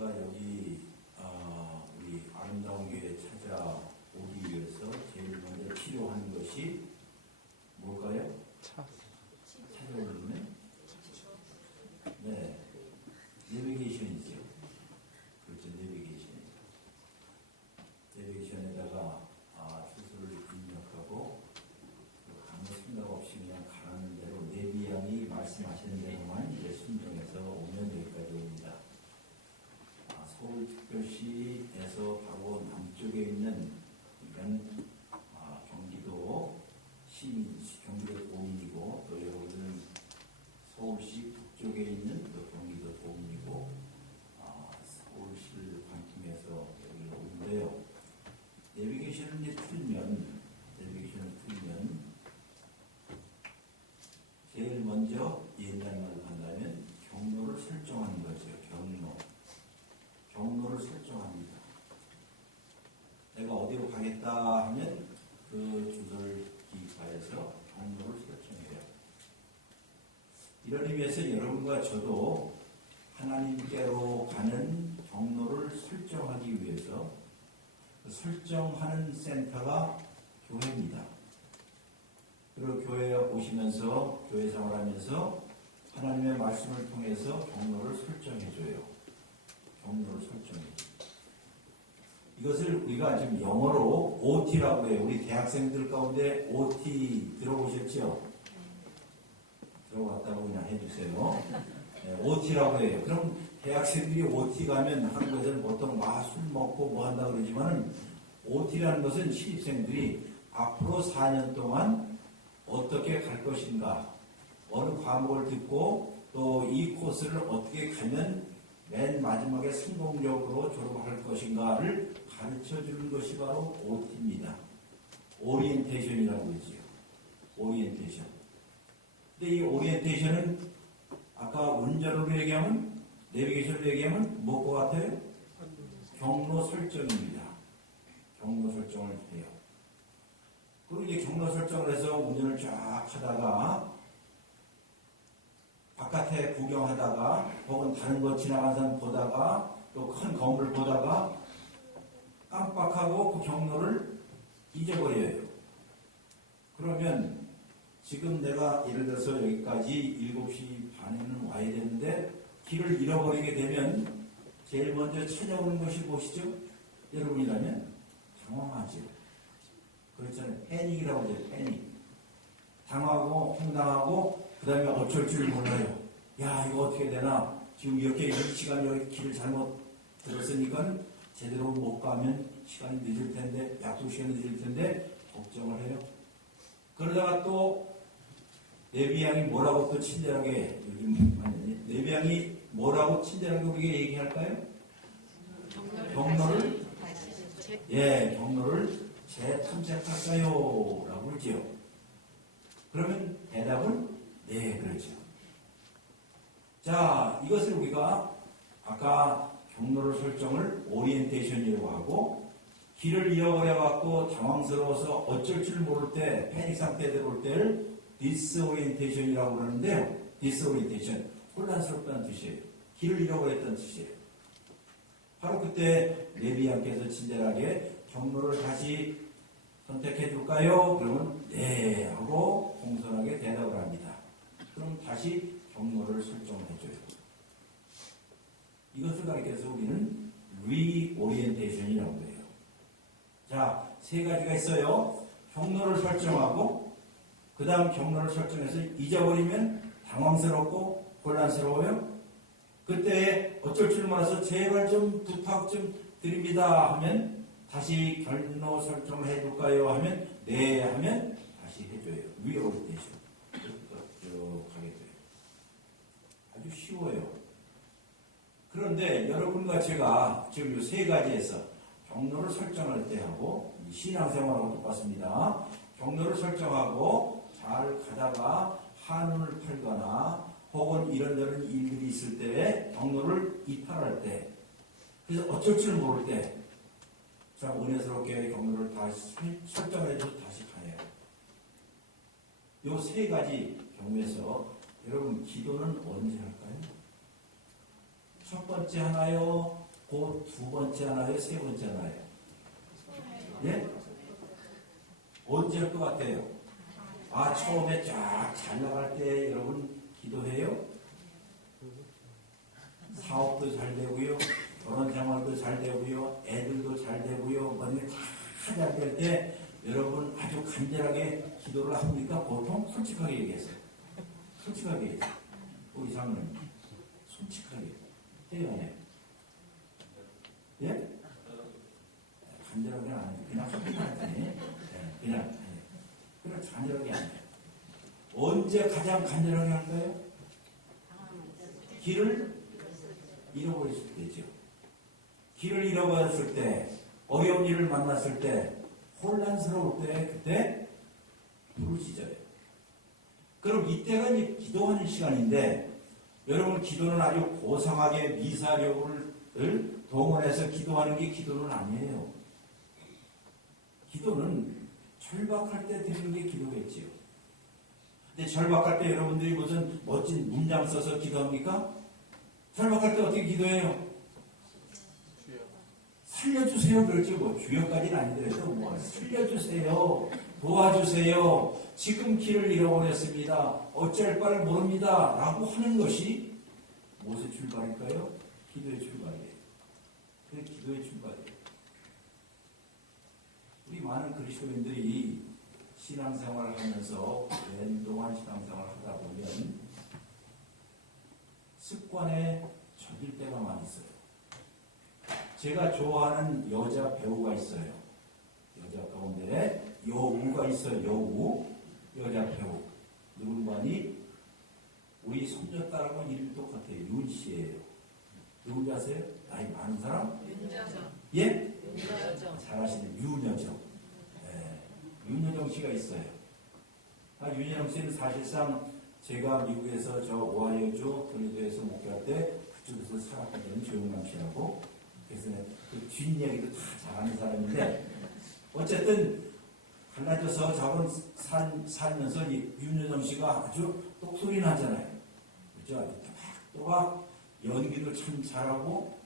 우리가 여기 우리 아름다운 교회에 찾아오기 위해서 제일 먼저 필요한 것이 뭘까요? 찾아오는 네, 내비게이션이죠. 그렇죠, 내비게이션에다가 주소를 입력하고 아무 생각 없이 그냥 가는 대로 내비양이 말씀하시는 대로만 이제 순종해서 오면 여기까지 옵니다. 서울특별시에서 바로 남쪽에 있는 이건 경기도 도민이고 또 여러분은 서울시 북쪽에 있는 또 경기도 도민이고 서울시를 관통해서 여기로 오는데요. 내비게이션을 틀면 제일 먼저 옛날 말로 한다면 경로를 설정하는 거죠. 경로를 설정합니다. 내가 어디로 가겠다 하면 그 주소를 기입하여서 경로를 설정해요. 이런 의미에서 여러분과 저도 하나님께로 가는 경로를 설정하기 위해서 설정하는 센터가 교회입니다. 그리고 교회에 오시면서 교회 생활하면서 하나님의 말씀을 통해서 경로를 설정해줘요. 이것을 우리가 지금 영어로 OT라고 해요. 우리 대학생들 가운데 OT 들어보셨죠? 들어봤다고 그냥 해주세요. 네, OT라고 해요. 그럼 대학생들이 OT 가면 한국에서는 보통 술 먹고 뭐 한다고 그러지만은 OT라는 것은 신입생들이 앞으로 4년 동안 어떻게 갈 것인가, 어느 과목을 듣고 또 이 코스를 어떻게 가면 맨 마지막에 성공적으로 졸업할 것인가를 가르쳐 주는 것이 바로 OT입니다. 오리엔테이션이라고 그러죠. 오리엔테이션. 근데 이 오리엔테이션은 아까 운전으로 얘기하면, 내비게이션으로 얘기하면 뭐과 같아요? 경로 설정입니다. 경로 설정을 해요. 그리고 이제 경로 설정을 해서 운전을 쫙 하다가 바깥에 구경하다가 혹은 다른 거 지나가는 사람 보다가 또 큰 건물 보다가 깜빡하고 그 경로를 잊어버려요. 그러면 지금 내가 예를 들어서 여기까지 7시 반에는 와야 되는데 길을 잃어버리게 되면 제일 먼저 찾아오는 것이 무엇이죠? 여러분이라면 당황하죠. 그렇잖아요. 패닉이라고 하죠. 패닉. 당하고 황당하고 그 다음에 어쩔 줄 몰라요. 야, 이거 어떻게 되나? 지금 이렇게 이 시간 여기 길을 잘못 들었으니까 제대로 못 가면 시간이 늦을 텐데, 약속 시간이 늦을 텐데, 걱정을 해요. 그러다가 또, 내비양이 뭐라고 또 친절하게, 요즘, 내비양이 뭐라고 친절하게 우리에게 얘기할까요? 경로를 재탐색할까요? 라고 그러죠. 그러면 대답은 네, 그렇죠. 자, 이것을 우리가 아까 경로를 설정을 오리엔테이션이라고 하고 길을 잃어버려갖고 당황스러워서 어쩔 줄 모를 때 패닉 상태에 들어올 때를 디스오리엔테이션이라고 그러는데요. 디스오리엔테이션, 혼란스럽다는 뜻이에요. 길을 잃어버렸다는 뜻이에요. 바로 그때 레비안께서 친절하게 경로를 다시 선택해 줄까요? 그러면 네 하고 공손하게 대답을 합니다. 그럼 다시 경로를 설정을 해줘요. 이것을 가리켜서 우리는 리오리엔테이션이라고 해요. 자, 세 가지가 있어요. 경로를 설정하고 그 다음 경로를 설정해서 잊어버리면 당황스럽고 곤란스러워요. 그때 어쩔 줄 몰라서 제발 좀 부탁 좀 드립니다 하면 다시 경로 설정을 해줄까요? 하면 네 하면 다시 해줘요. 리오리엔테이션. 쭉 가게 돼요. 아주 쉬워요. 그런데 여러분과 제가 지금 이 세 가지에서 경로를 설정할 때 하고 신앙생활하고 똑같습니다. 경로를 설정하고 잘 가다가 한눈을 팔거나 혹은 이런저런 일들이 있을 때 경로를 이탈할 때 그래서 어쩔 줄 모를 때 자, 은혜스럽게 경로를 다시 설정을 해서 다시 가요. 요 세 가지 경우에서 여러분 기도는 언제 할까요? 첫 번째 하나요? 그 두 번째 하나요? 세 번째 하나요? 예? 언제 할 것 같아요? 처음에 쫙 잘 나갈 때 여러분 기도해요? 사업도 잘 되고요. 결혼 생활도 잘 되고요. 애들도 잘 되고요. 뭐든지 다 잘 될 때 여러분 아주 간절하게 기도를 합니까? 보통 솔직하게 얘기해서. 솔직하게 얘기해서. 우리 장로님. 솔직하게. 해요, 안 해요? 예? 간절하게 안 해요. 그냥 합니다. 그냥. 그냥 간절하게 안 해요. 언제 가장 간절하게 할까요? 길을 잃어버렸을 때죠. 길을 잃어버렸을 때, 어려운 일을 만났을 때, 혼란스러울 때, 그때 부르짖어요. 그럼 이때가 이제 기도하는 시간인데, 여러분 기도는 아주 고상하게 미사력을 동원해서 기도하는 게 기도는 아니에요. 기도는 절박할 때 드리는 게 기도겠지요. 근데 절박할 때 여러분들이 무슨 멋진 문장 써서 기도합니까? 절박할 때 어떻게 기도해요? 살려주세요. 그렇죠. 뭐 주여까지는 아니더라도 뭐 살려주세요. 도와주세요. 지금 길을 잃어버렸습니다. 어쩔 바를 모릅니다. 라고 하는 것이 무엇의 출발일까요? 기도의 출발이에요. 그게 기도의 출발이에요. 우리 많은 그리스도인들이 신앙생활을 하면서 오랜동안 신앙생활을 하다 보면 습관에 젖을 때가 많이 있어요. 제가 좋아하는 여자 배우가 있어요. 여자 가운데 여우가 있어요. 여우. 여자 배우. 누군가니 우리 손녀딸하고 이름이 똑같아요. 윤 씨예요. 누군지 아세요? 나이 많은 사람? 윤여정. 예? 윤여정. 잘하시는 윤여정. 네. 윤여정 씨가 있어요. 윤여정 씨는 사실상 제가 미국에서 저 오하이오주 토레도에서 목회할 때 그쪽에서 살았거든요. 조영남 씨라고. 그래서 그 뒷얘기도 다 잘하는 사람인데 어쨌든 갈라져서 자본 살면서 이 윤여정 씨가 아주 똑소리 나잖아요. 그죠? 또박 연기도 참 잘하고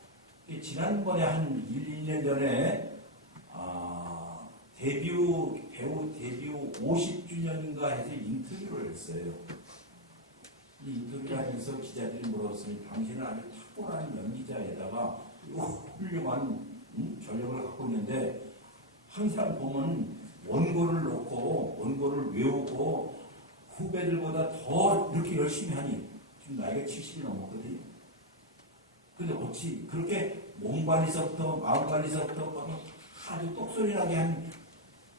지난번에 한 1, 2년 전에 배우 데뷔 50주년인가 해서 인터뷰를 했어요. 이 인터뷰를 하면서 기자들이 물었으니 당신은 아주 탁월한 연기자에다가 훌륭한 전력을 갖고 있는데 항상 보면 원고를 놓고 원고를 외우고 후배들보다 더 이렇게 열심히 하니 지금 나이가 70이 넘었거든요. 근데 어찌 그렇게 몸관리서부터 마음관리서부터 아주 똑소리 나게 한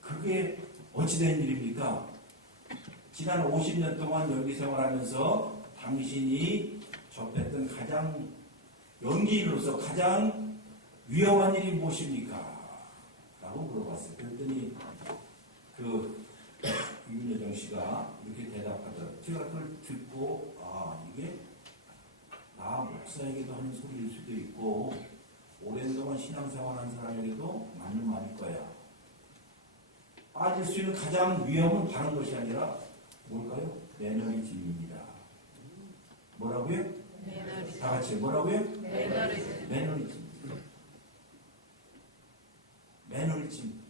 그게 어찌된 일입니까? 지난 50년 동안 연기 생활하면서 당신이 접했던 가장 연기인으로서 가장 위험한 일이 무엇입니까? 라고 물어봤어요. 그랬더니 윤여정 씨가 이렇게 대답하더라고요. 제가 그걸 듣고 이게 나 목사에게도 하는 소리일 수도 있고 오랜동안 신앙생활한 사람에게도 맞는 말일 거야. 빠질 수 있는 가장 위험은 다른 것이 아니라 뭘까요? 매너리즘입니다. 뭐라고요? 매너리즘. 다 같이 뭐라고요? 매너리즘. 매너리즘. 매너리즘.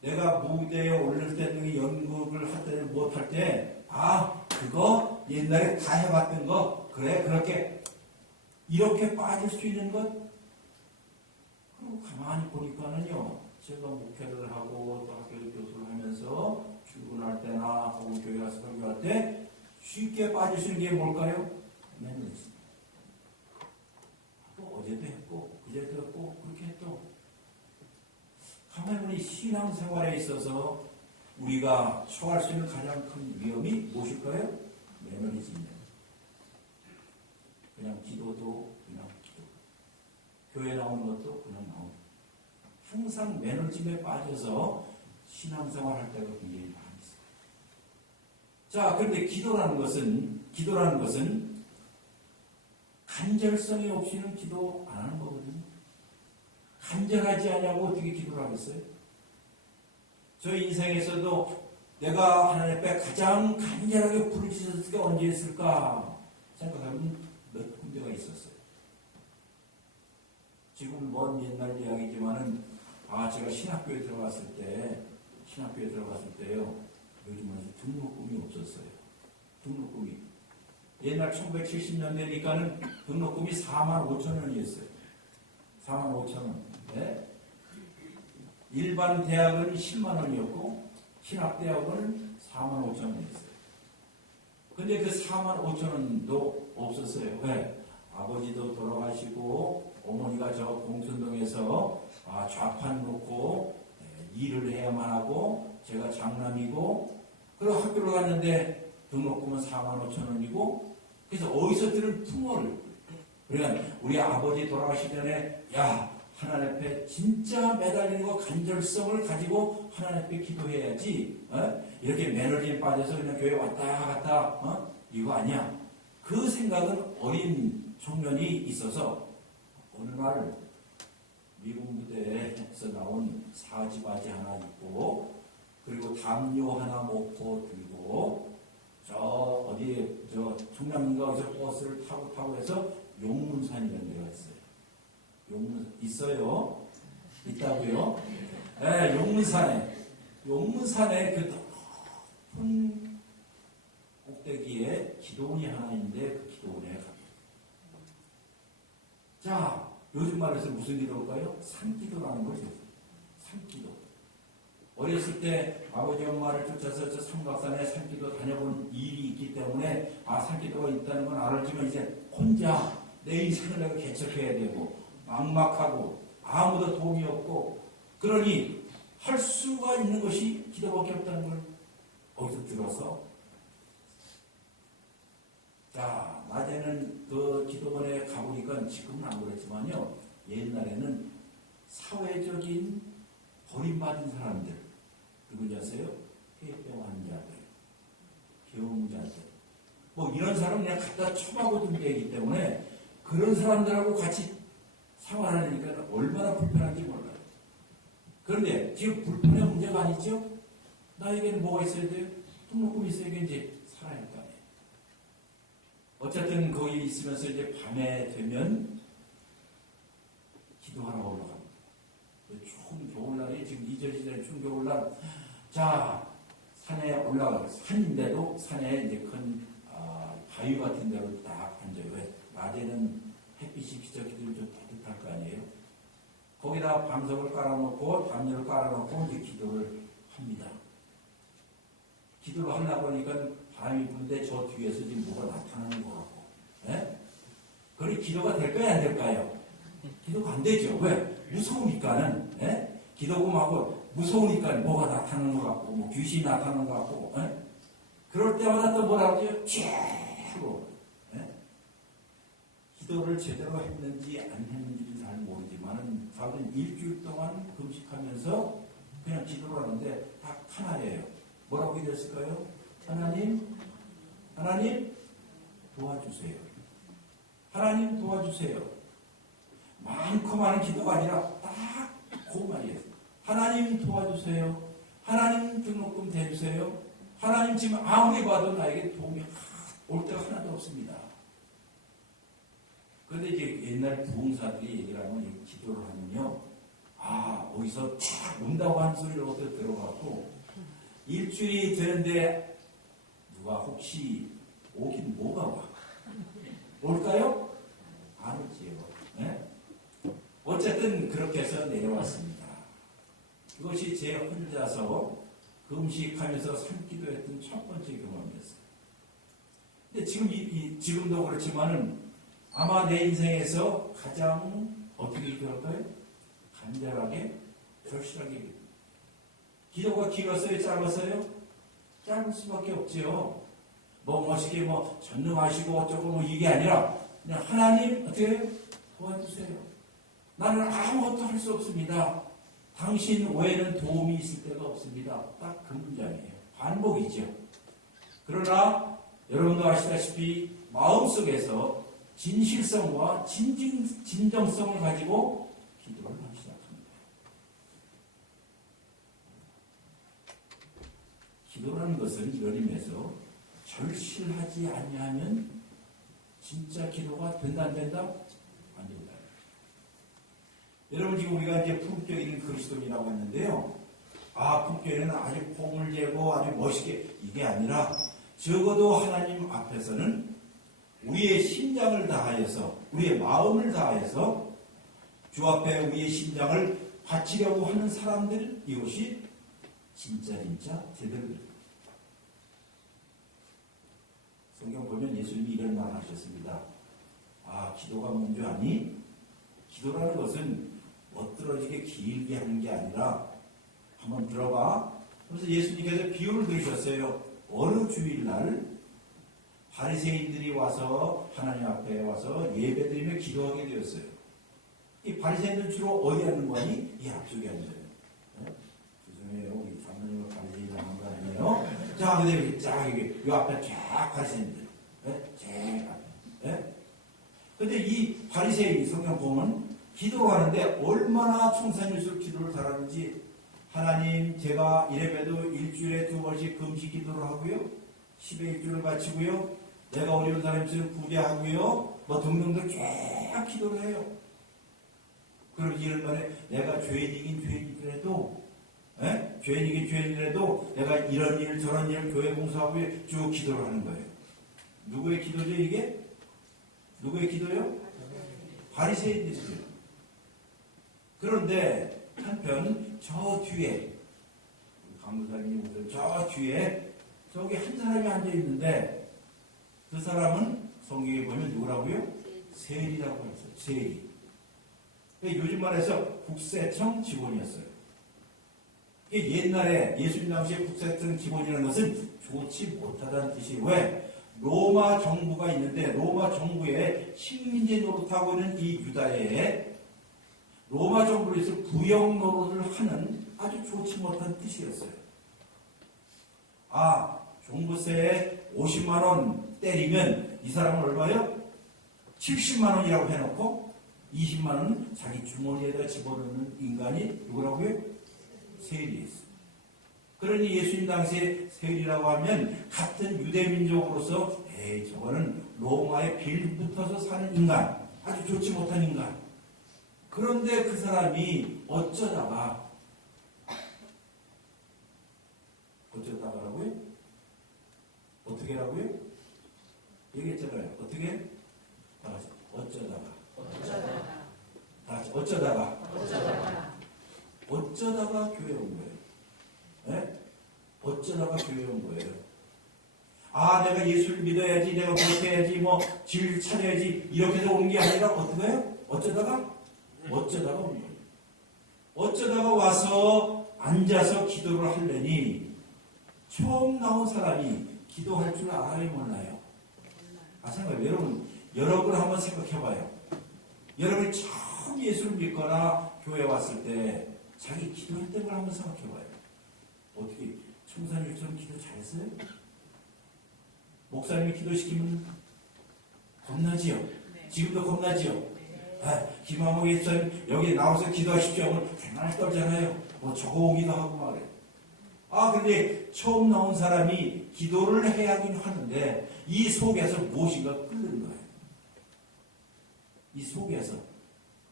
내가 무대에 올릴 때 연극을 할 때 못할 때 그거 옛날에 다 해봤던 거 그래 그렇게 이렇게 빠질 수 있는 것 그리고 가만히 보니까는요 제가 목회를 하고 또 학교 교수를 하면서 출근할 때나 혹은 교회 가서 설교할 때 쉽게 빠질 수 있는 게 뭘까요? 매너리즘. 어제도 했고 그제도 했고 그렇게 했고 가만히 보니 신앙생활에 있어서 우리가 처할 수 있는 가장 큰 위험이 무엇일까요? 매너리즘입니다. 그냥 기도도 그냥 기도. 교회 나오는 것도 그냥 나오는. 항상 매너리즘에 빠져서 신앙생활 할 때가 굉장히 많이 있어요. 자, 그런데 기도라는 것은 간절성이 없이는 기도 안 하는 거거든요. 간절하지 않냐고 어떻게 기도를 하겠어요? 저희 인생에서도 내가 하나님 앞에 가장 간절하게 부르짖었을 때 언제 했을까 생각하면 몇 군데가 있었어요. 지금 먼 옛날 이야기지만은 제가 신학교에 들어갔을 때요. 요즘은 등록금이 없었어요. 등록금이. 옛날 1970년대니까는 등록금이 45,000원이었어요. 45,000원. 네? 일반 대학은 10만 원이었고 신학대학은 45,000원이었어요. 근데 그 45,000원도 없었어요. 왜? 아버지도 돌아가시고 어머니가 저 공천동에서 좌판 놓고 일을 해야만 하고 제가 장남이고 그리고 학교를 갔는데 등록금은 45,000원이고 그래서 어디서 들은 풍어를 그러니까 우리 아버지 돌아가시기 전에 야 하나님 앞에 진짜 매달리는 거 간절성을 가지고 하나님 앞에 기도해야지 이렇게 매너리에 빠져서 그냥 교회 왔다 갔다 이거 아니야. 그 생각은 어린 청년이 있어서 어느 날 미국 무대에서 나온 사지바지 하나 입고 그리고 담요 하나 먹고 들고 저 어디에 저 청량리가 어디서 버스를 타고 해서 용문산이라는 데가 있어요. 용문 있어요? 있다고요? 네, 용문산에 그 높은 꼭대기에 기도원이 하나 있는데 그 기도원에 갑니다. 자, 요즘 말해서 무슨 기도일까요? 산기도라는 거죠. 산기도. 어렸을 때 아버지 엄마를 쫓아서 저 삼각산에 산기도 다녀본 일이 있기 때문에 산기도가 있다는 건 알았지만 이제 혼자 내 인생을 내가 개척해야 되고 막막하고 아무도 도움이 없고 그러니 할 수가 있는 것이 기도밖에 없다는 걸 어디서 들어서 자 낮에는 그 기도원에 가보니까 지금은 안 그렇지만요 옛날에는 사회적인 버림받은 사람들 누구지 아세요? 폐병 환자들 병자들 뭐 이런 사람 그냥 갖다 쳐박고 둔데이기 때문에 그런 사람들하고 같이 생활하려니까 얼마나 불편한지 몰라요. 그런데 지금 불편의 문제가 아니죠? 나에게는 뭐가 있어야 돼요? 등록금이 있어야지 살아야 할 거 아니에요. 어쨌든 거기 있으면서 이제 밤에 되면 기도하러 올라갑니다. 추운 겨울날에 지금 이절이절 추운 겨울날 자 산에 올라가요. 산인데도 산에 이제 큰 바위 같은 데로 딱 앉아요. 왜? 낮에는 햇빛이 비춰기도 좀 따뜻할 거 아니에요? 거기다 방석을 깔아놓고 담요를 깔아놓고 이제 기도를 합니다. 기도를 하려고 하니까 바람이 부는데 저 뒤에서 지금 뭐가 나타나는 것 같고 예? 그리 기도가 될까요? 안 될까요? 기도가 안 되죠. 왜? 무서우니까는 예? 기도금하고 무서우니까 뭐가 나타나는 것 같고 뭐 귀신이 나타나는 것 같고 예? 그럴 때마다 또 뭐라고 해요? 하고 기도를 제대로 했는지 안 했는지는 잘 모르지만은 저는 일주일 동안 금식하면서 그냥 기도를 하는데 딱 하나예요. 뭐라고 기도했을까요? 하나님 도와주세요. 하나님 도와주세요. 많고 많은 기도가 아니라 딱 그 말이에요. 하나님 도와주세요. 하나님 등록금 대주세요. 하나님 지금 아무리 봐도 나에게 도움이 올 때가 하나도 없습니다. 그런데 이제 옛날 부흥사들이 얘기를 하면 기도를 하면요. 어디서 탁 온다고 하는 소리를 어디서 들어가고 일주일이 되는데 누가 혹시 오긴 뭐가 와? 올까요? 안 오지요. 네? 어쨌든 그렇게 해서 내려왔습니다. 그것이 제 혼자서 금식하면서 산기도했던 첫 번째 경험이었어요. 근데 지금도 그렇지만은 아마 내 인생에서 가장 어떻게 기도할까요? 간절하게, 절실하게. 기도가 길었어요? 짧았어요? 짧을 수밖에 없죠. 뭐 멋있게 전능하시고 어쩌고 이게 아니라 그냥 하나님 어떻게 도와주세요. 나는 아무것도 할 수 없습니다. 당신 외에는 도움이 있을 데가 없습니다. 딱 그 문장이에요. 반복이죠. 그러나 여러분도 아시다시피 마음속에서 진실성과 진정성을 가지고 기도를 하기 시작합니다. 기도라는 것은 이런 의미에서 절실하지 아니하면 진짜 기도가 된다 안 된다? 안 된다. 여러분 지금 우리가 이제 품격 있는 그리스도인이라고 했는데요. 아, 품격에는 아주 폼을 재고 아주 멋있게 이게 아니라 적어도 하나님 앞에서는 우리의 심장을 다하여서 우리의 마음을 다하여서 주 앞에 우리의 심장을 바치려고 하는 사람들 이것이 진짜 제대로 성경 보면 예수님이 이런 말을 하셨습니다. 아, 기도가 뭔지 아니? 기도라는 것은 멋들어지게 길게 하는 게 아니라 한번 들어봐. 그래서 예수님께서 비유를 들으셨어요. 어느 주일날 바리새인들이 와서 하나님 앞에 와서 예배드리며 기도하게 되었어요. 이 바리새인들은 주로 어디 앉는 거니? 이 앞쪽에 앉아요. 네? 죄송해요. 우리 장로님을 바리새인 하는 거 아니에요? 자, 근데 쫙 여기 이 앞에 쫙 바리새인들. 네? 쫙. 네? 근데 이 바리새인 성경 보면 기도를 하는데 얼마나 청산일수록 기도를 잘하는지 하나님 제가 이래봬도 일주일에 2번씩 금식 기도를 하고요. 10의 1주를 바치고요. 내가 어려운 사람 있으면 구제하고요. 뭐 등등등 쫙 기도를 해요. 그럼 이런 말에 내가 죄인이긴 죄인이더라도 죄인이긴 죄인이라도 내가 이런 일 저런 일 교회 봉사하고요. 쭉 기도를 하는 거예요. 누구의 기도죠 이게? 누구의 기도요? 바리새인들이죠. 그런데 한편 저 뒤에 강무사님이 오늘 저 뒤에 저기 한 사람이 앉아 있는데 그 사람은 성경에 보면 누구라고요? 세리라고 했어요. 세리. 요즘 말해서 국세청 직원이었어요. 옛날에 예수님 당시에 국세청 직원이라는 것은 좋지 못하다는 뜻이에요. 왜? 로마 정부가 있는데 로마 정부에 식민지 노릇하고 있는 이 유다에 로마 정부에서 부역 노릇을 하는 아주 좋지 못한 뜻이었어요. 아, 종부세에 50만 원 때리면 이 사람은 얼마요? 70만 원이라고 해놓고 20만 원은 자기 주머니에다 집어넣는 인간이 누구라고요? 세리였어요. 그러니 예수님 당시에 세리라고 하면 같은 유대민족으로서 저거는 로마에 빌붙어서 사는 인간, 아주 좋지 못한 인간. 그런데 그 사람이 어쩌다가라고요? 어떻게라고요? 얘기했잖아요. 어떻게? 어쩌다가 교회에 온 거예요. 네? 어쩌다가 교회에 온 거예요. 아, 내가 예수를 믿어야지, 내가 그렇게 해야지, 질 차려야지, 이렇게 해서 오는 게 아니라 어떻게 해요? 어쩌다가 온 거예요. 어쩌다가 와서 앉아서 기도를 하려니 처음 나온 사람이 기도할 줄 알아요, 몰라요? 생각해요. 여러분 한번 생각해봐요. 여러분이 처음 예수를 믿거나 교회 왔을 때 자기 기도했던 걸 한번 생각해봐요. 어떻게 청산일처럼 기도 잘했어요? 목사님이 기도시키면 겁나지요? 네. 지금도 겁나지요? 네. 김한목 예수님 여기 나와서 기도하십시오 하면 정말 떨잖아요. 저거 오기도 하고 말이에요. 근데 처음 나온 사람이 기도를 해야 하긴 하는데 이 속에서 무엇인가 끓는 거예요. 이 속에서.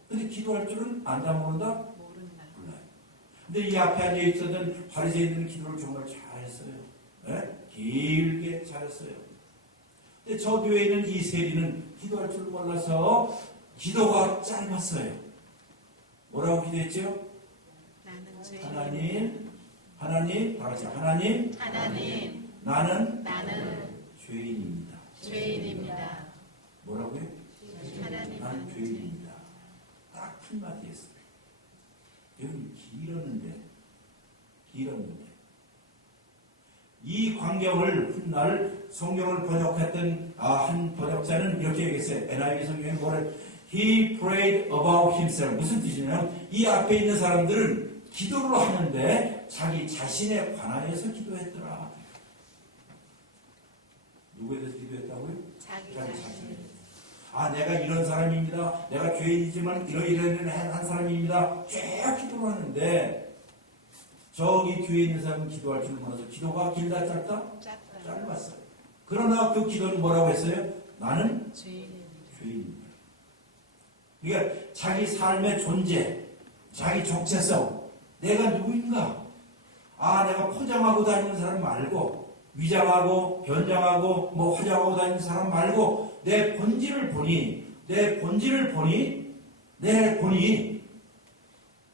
근데 기도할 줄은 안다 모른다? 몰라요. 근데 이 앞에 앉아 있었던 바리새인들은 기도를 정말 잘했어요. 네? 길게 잘했어요. 근데 저 뒤에 있는 이 세리는 기도할 줄 몰라서 기도가 짧았어요. 뭐라고 기도했죠? 하나님, 다 같이 하나님, 나는 죄인입니다. 뭐라고요? 나는 죄인입니다. 딱 한마디 했어요. 여기 길었는데. 이 광경을 훗날 성경을 번역했던 한 번역자는 이렇게 얘기했어요. NIV 성경에 뭐래? He prayed about himself. 무슨 뜻이냐면 이 앞에 있는 사람들은 기도를 하는데 자기 자신에 관하여서 기도했더라. 누구에 대해서 기도했다고요? 자기 자신에. 내가 이런 사람입니다. 내가 죄인이지만 이런 한 사람입니다. 쫙 기도를 하는데 저기 뒤에 있는 사람은 기도할 줄 몰라서 기도가 길다 짧다? 짧았어요. 그러나 그 기도는 뭐라고 했어요? 나는 죄인입니다. 그러니까 자기 삶의 존재, 자기 정체성, 내가 누구인가? 아, 내가 포장하고 다니는 사람 말고, 위장하고, 변장하고, 뭐 화장하고 다니는 사람 말고, 내 본질을 보니,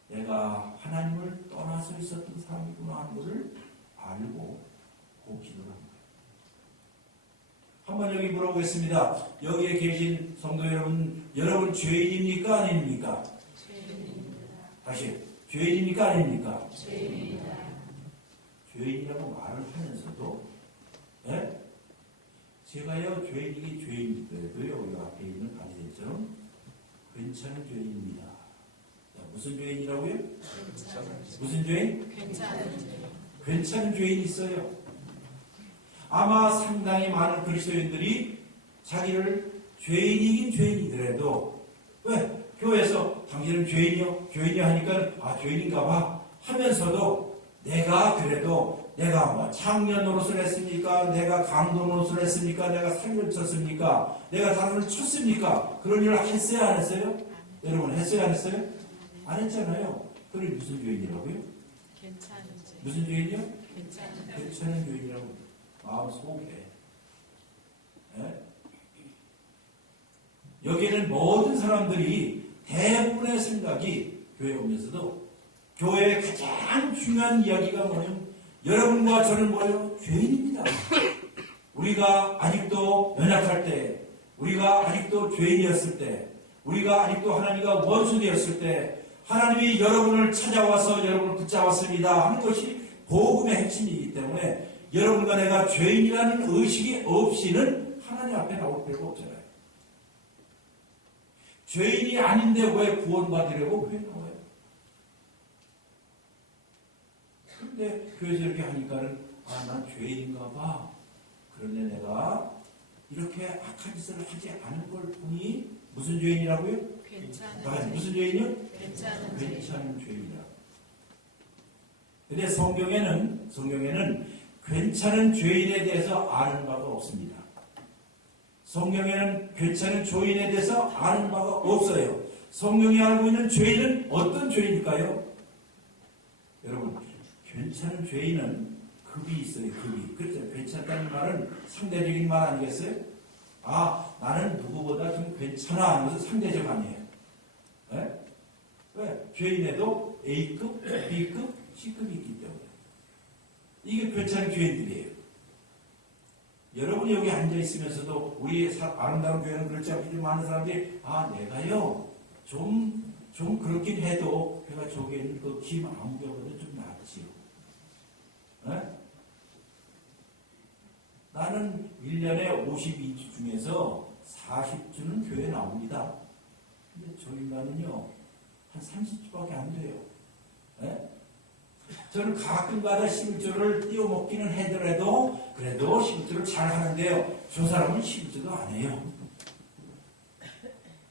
내가 하나님을 떠나서 있었던 사람이구나 하는 것을 알고, 그 기도를 합니다. 한번 여기 물어보겠습니다. 여기에 계신 성도 여러분 죄인입니까? 아닙니까? 다시, 죄인입니까? 아닙니까? 죄인이라고 말을 하면서도, 예? 제가요, 죄인이더라도요, 여기 앞에 있는 바리새인처럼 괜찮은 죄인입니다. 자, 무슨 죄인이라고요? 무슨 죄인? 괜찮은 죄인이 있어요. 아마 상당히 많은 그리스도인들이 자기를 죄인이긴 죄인이더라도, 왜? 교회에서 당신은 죄인이요 하니까, 아, 죄인인가 봐 하면서도 내가 뭐 창녀 노릇을 했습니까? 내가 강도 노릇을 했습니까? 내가 사기를 쳤습니까? 내가 다른을 쳤습니까? 그런 일을 했어요? 안 했어요? 여러분 했어요? 안 했어요? 안 했잖아요. 그게 무슨 죄인이라고요? 무슨 죄인이요? 괜찮은 죄인이라고. 마음속에. 예? 여기에는 모든 사람들이 대부분의 생각이 교회에 오면서도 교회의 가장 중요한 이야기가 뭐냐면 여러분과 저는 뭐예요? 죄인입니다. 우리가 아직도 연약할 때, 우리가 아직도 죄인이었을 때, 우리가 아직도 하나님과 원수되었을 때 하나님이 여러분을 찾아와서 여러분을 붙잡았습니다 하는 것이 복음의 핵심이기 때문에 여러분과 내가 죄인이라는 의식이 없이는 하나님 앞에 나올 필요가 없잖아요. 죄인이 아닌데 왜 구원받으려고 왜 나와요? 근데 교회에서 이렇게 하니까는 아, 난 죄인인가 봐. 그런데 내가 이렇게 악한 짓을 하지 않은 걸 보니 무슨 죄인이라고요? 무슨 죄인이요? 괜찮은 죄인이라고. 근데 성경에는 괜찮은 죄인에 대해서 아는 바가 없습니다. 성경에는 괜찮은 죄인에 대해서 아는 바가 없어요. 성경이 알고 있는 죄인은 어떤 죄인일까요? 여러분, 괜찮은 죄인은 급이 있어요, 급이. 그렇죠. 괜찮다는 말은 상대적인 말 아니겠어요? 아, 나는 누구보다 좀 괜찮아 하면서 상대적 아니에요. 네? 왜? 죄인에도 A급, B급, C급이 있기 때문에. 이게 괜찮은 죄인들이에요. 여러분이 여기 앉아있으면서도 우리 아름다운 교회는 그렇지 않기 많은 사람들이 아, 내가요, 좀 그렇긴 해도 내가 저기에 있는 그 김 아무개보다 좀 낫지요. 네? 나는 1년에 52주 중에서 40주는 교회에 나옵니다. 근데 저 인간은요, 한 30주밖에 안 돼요. 네? 저는 가끔가다 11조를 띄워먹기는 하더라도 그래도 11조를 잘 하는데요. 저 사람은 11조도 안 해요.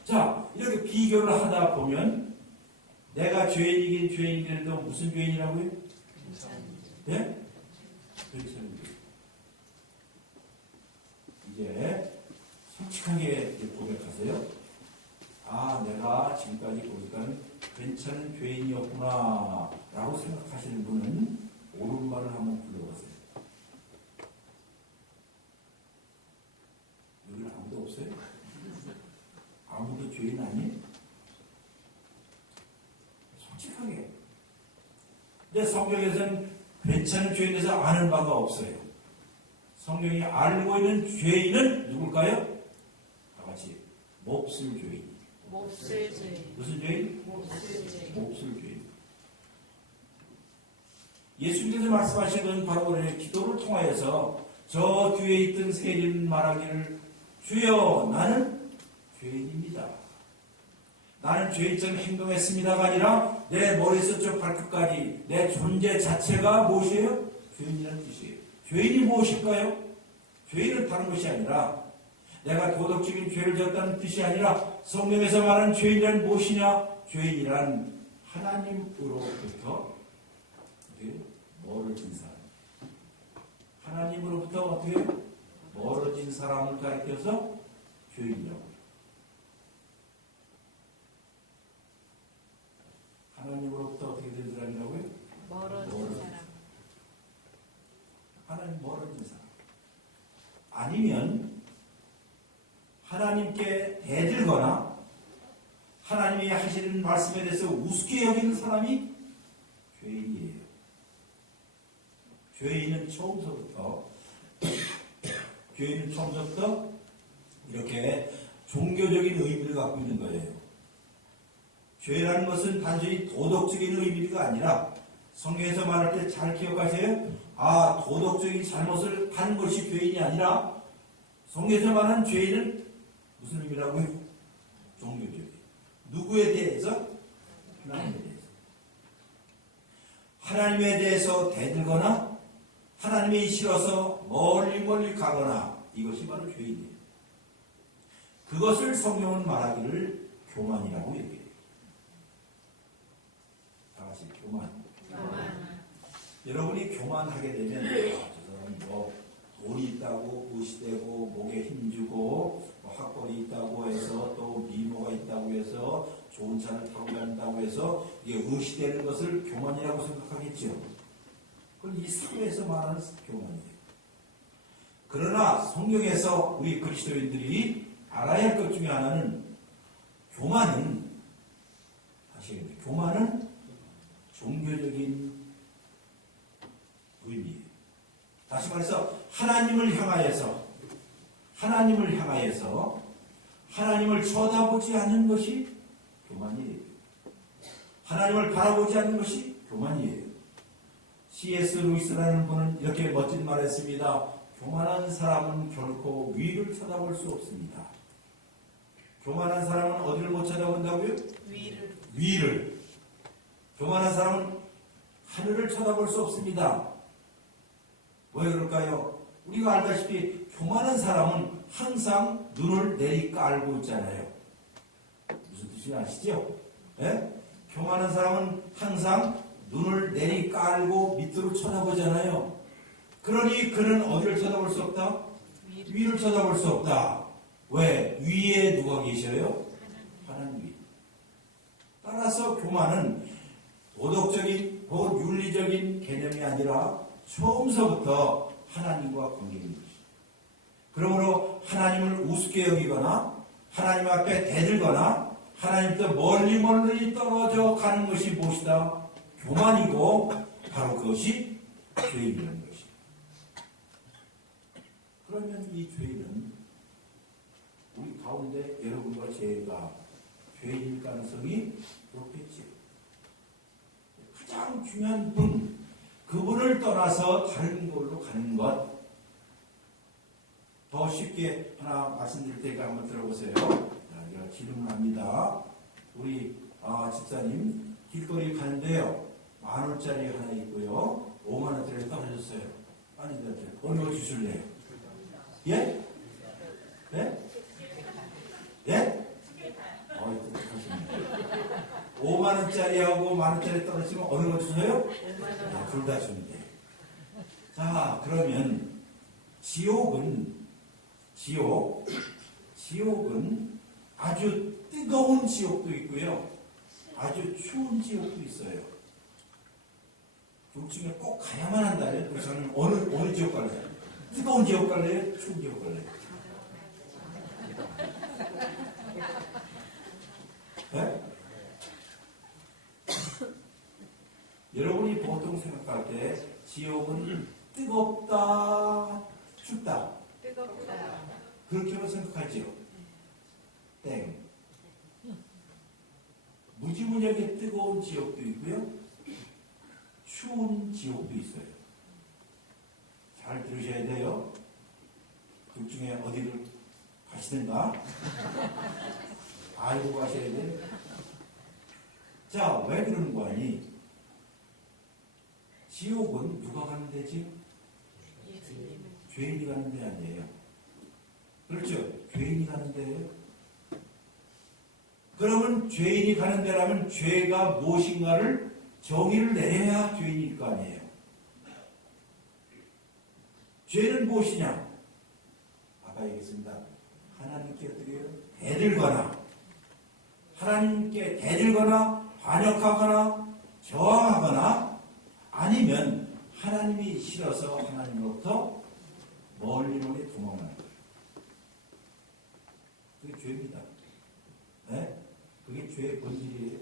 자, 이렇게 비교를 하다 보면 내가 죄인이긴 죄인이라도 무슨 죄인이라고요? 네? 괜찮은 죄인. 이제 솔직하게 고백하세요. 아, 내가 지금까지 보니까 괜찮은 죄인이었구나 라고 생각하시는 분은 오른발을 한번 굴려보세요. 여기는 아무도 없어요? 아무도 죄인 아니에요? 솔직하게. 근데 성경에서는 괜찮은 죄인에 대해서 아는 바가 없어요. 성경이 알고 있는 죄인은 누굴까요? 다 같이 몹쓸 죄인. 무슨 죄인? 몹쓸 죄인. 예수님께서 말씀하신 건 바로 오늘 기도를 통하여서 저 뒤에 있던 세리는 말하기를 주여 나는 죄인입니다. 나는 죄인처럼 행동했습니다가 아니라 내 머리에서 저 발끝까지 내 존재 자체가 무엇이에요? 죄인이라는 뜻이에요. 죄인이 무엇일까요? 죄인은 다른 것이 아니라 내가 도덕적인 죄를 졌다는 뜻이 아니라 성경에서 말하는 죄인이란 무엇이냐? 죄인이란 하나님으로부터 멀어진 사람. 하나님으로부터 어떻게 멀어진 사람을 가리켜서 죄인이라고 해요. 하나님이 하시는 말씀에 대해서 우습게 여기는 사람이 죄인이에요. 죄인은 처음서부터 이렇게 종교적인 의미를 갖고 있는 거예요. 죄라는 것은 단순히 도덕적인 의미가 아니라 성경에서 말할 때 잘 기억하세요. 도덕적인 잘못을 한 것이 죄인이 아니라 성경에서 말하는 죄인은 무슨 의미라고요? 종교적인. 누구에 대해서? 하나님에 대해서. 하나님에 대해서 대들거나 하나님이 싫어서 멀리 가거나 이것이 바로 죄인이에요. 그것을 성경은 말하기를 교만이라고 얘기해요. 다 같이 교만. 여러분이 교만하게 되면 저 사람은 돈이 있다고 무시되고 목에 힘주고 학벌이 있다고 해서 또 미모가 있다고 해서 좋은 차를 타고 다닌다고 해서 이게 의시되는 것을 교만이라고 생각하겠죠. 그건 이 사회에서 말하는 교만이에요. 그러나 성경에서 우리 그리스도인들이 알아야 할 것 중에 하나는 교만은 종교적인 의미예요. 다시 말해서 하나님을 향하여서 하나님을 쳐다보지 않는 것이 교만이에요. 하나님을 바라보지 않는 것이 교만이에요. C.S. 루이스라는 분은 이렇게 멋진 말을 했습니다. 교만한 사람은 결코 위를 쳐다볼 수 없습니다. 교만한 사람은 어디를 못 쳐다본다고요? 위를. 교만한 사람은 하늘을 쳐다볼 수 없습니다. 왜 그럴까요? 우리가 알다시피 교만한 사람은 항상 눈을 내리깔고 있잖아요. 무슨 뜻인지 아시죠? 네? 교만한 사람은 항상 눈을 내리깔고 밑으로 쳐다보잖아요. 그러니 그는 어디를 쳐다볼 수 없다? 위를 쳐다볼 수 없다. 왜? 위에 누가 계셔요? 하나님 위. 따라서 교만은 도덕적인 혹은 윤리적인 개념이 아니라 처음서부터 하나님과 관계인 것이죠. 그러므로 하나님을 우습게 여기거나 하나님 앞에 대들거나 하나님부터 멀리 떨어져 가는 것이 무엇이다? 교만이고 바로 그것이 죄인이라는 것이죠. 그러면 이 죄인은 우리 가운데 여러분과 제가 죄인일 가능성이 높겠지. 가장 중요한 분, 그분을 떠나서 다른 걸로 가는 것. 더 쉽게 하나 말씀드릴 테니까 한번 들어보세요. 제가 질문을 합니다. 우리 집사님 길거리 가는데요. 10,000원짜리 하나 있고요. 50,000원짜리 떨어졌어요. 아니, 어느 거 주실래요? 예? 예? 예? 똑똑하시네. 5만원짜리하고 10,000원짜리 떨어지면 어느 거 주세요? 둘 다 주면 돼요. 자, 그러면 지옥은 아주 뜨거운 지옥도 있고요. 아주 추운 지옥도 있어요. 둘 중에 꼭 가야만 한다면 그 저는 어느 지옥 갈래요? 뜨거운 지옥 갈래요? 추운 지옥 갈래요? 네? 여러분이 보통 생각할 때 지옥은 뜨겁다, 춥다. 그렇게만 생각하지요. 땡. 무지무지하게 뜨거운 지옥도 있고요. 추운 지옥도 있어요. 잘 들으셔야 돼요. 둘 중에 어디를 가시든가 알고 가셔야 돼요. 자, 왜 그러는 거 아니? 지옥은 누가 가는 데지? 죄인이 가는 데 아니에요. 그렇죠? 죄인이 가는 데예요. 그러면 죄인이 가는 데라면 죄가 무엇인가를 정의를 내려야 죄인일 거 아니에요. 죄는 무엇이냐? 아까 얘기했습니다. 하나님께 어떻게 해요? 대들거나 하나님께 대들거나 반역하거나 저항하거나 아니면 하나님이 싫어서 하나님으로부터 멀리 도망가는 거예요. 그게 죄입니다. 네? 그게 죄의 본질이에요.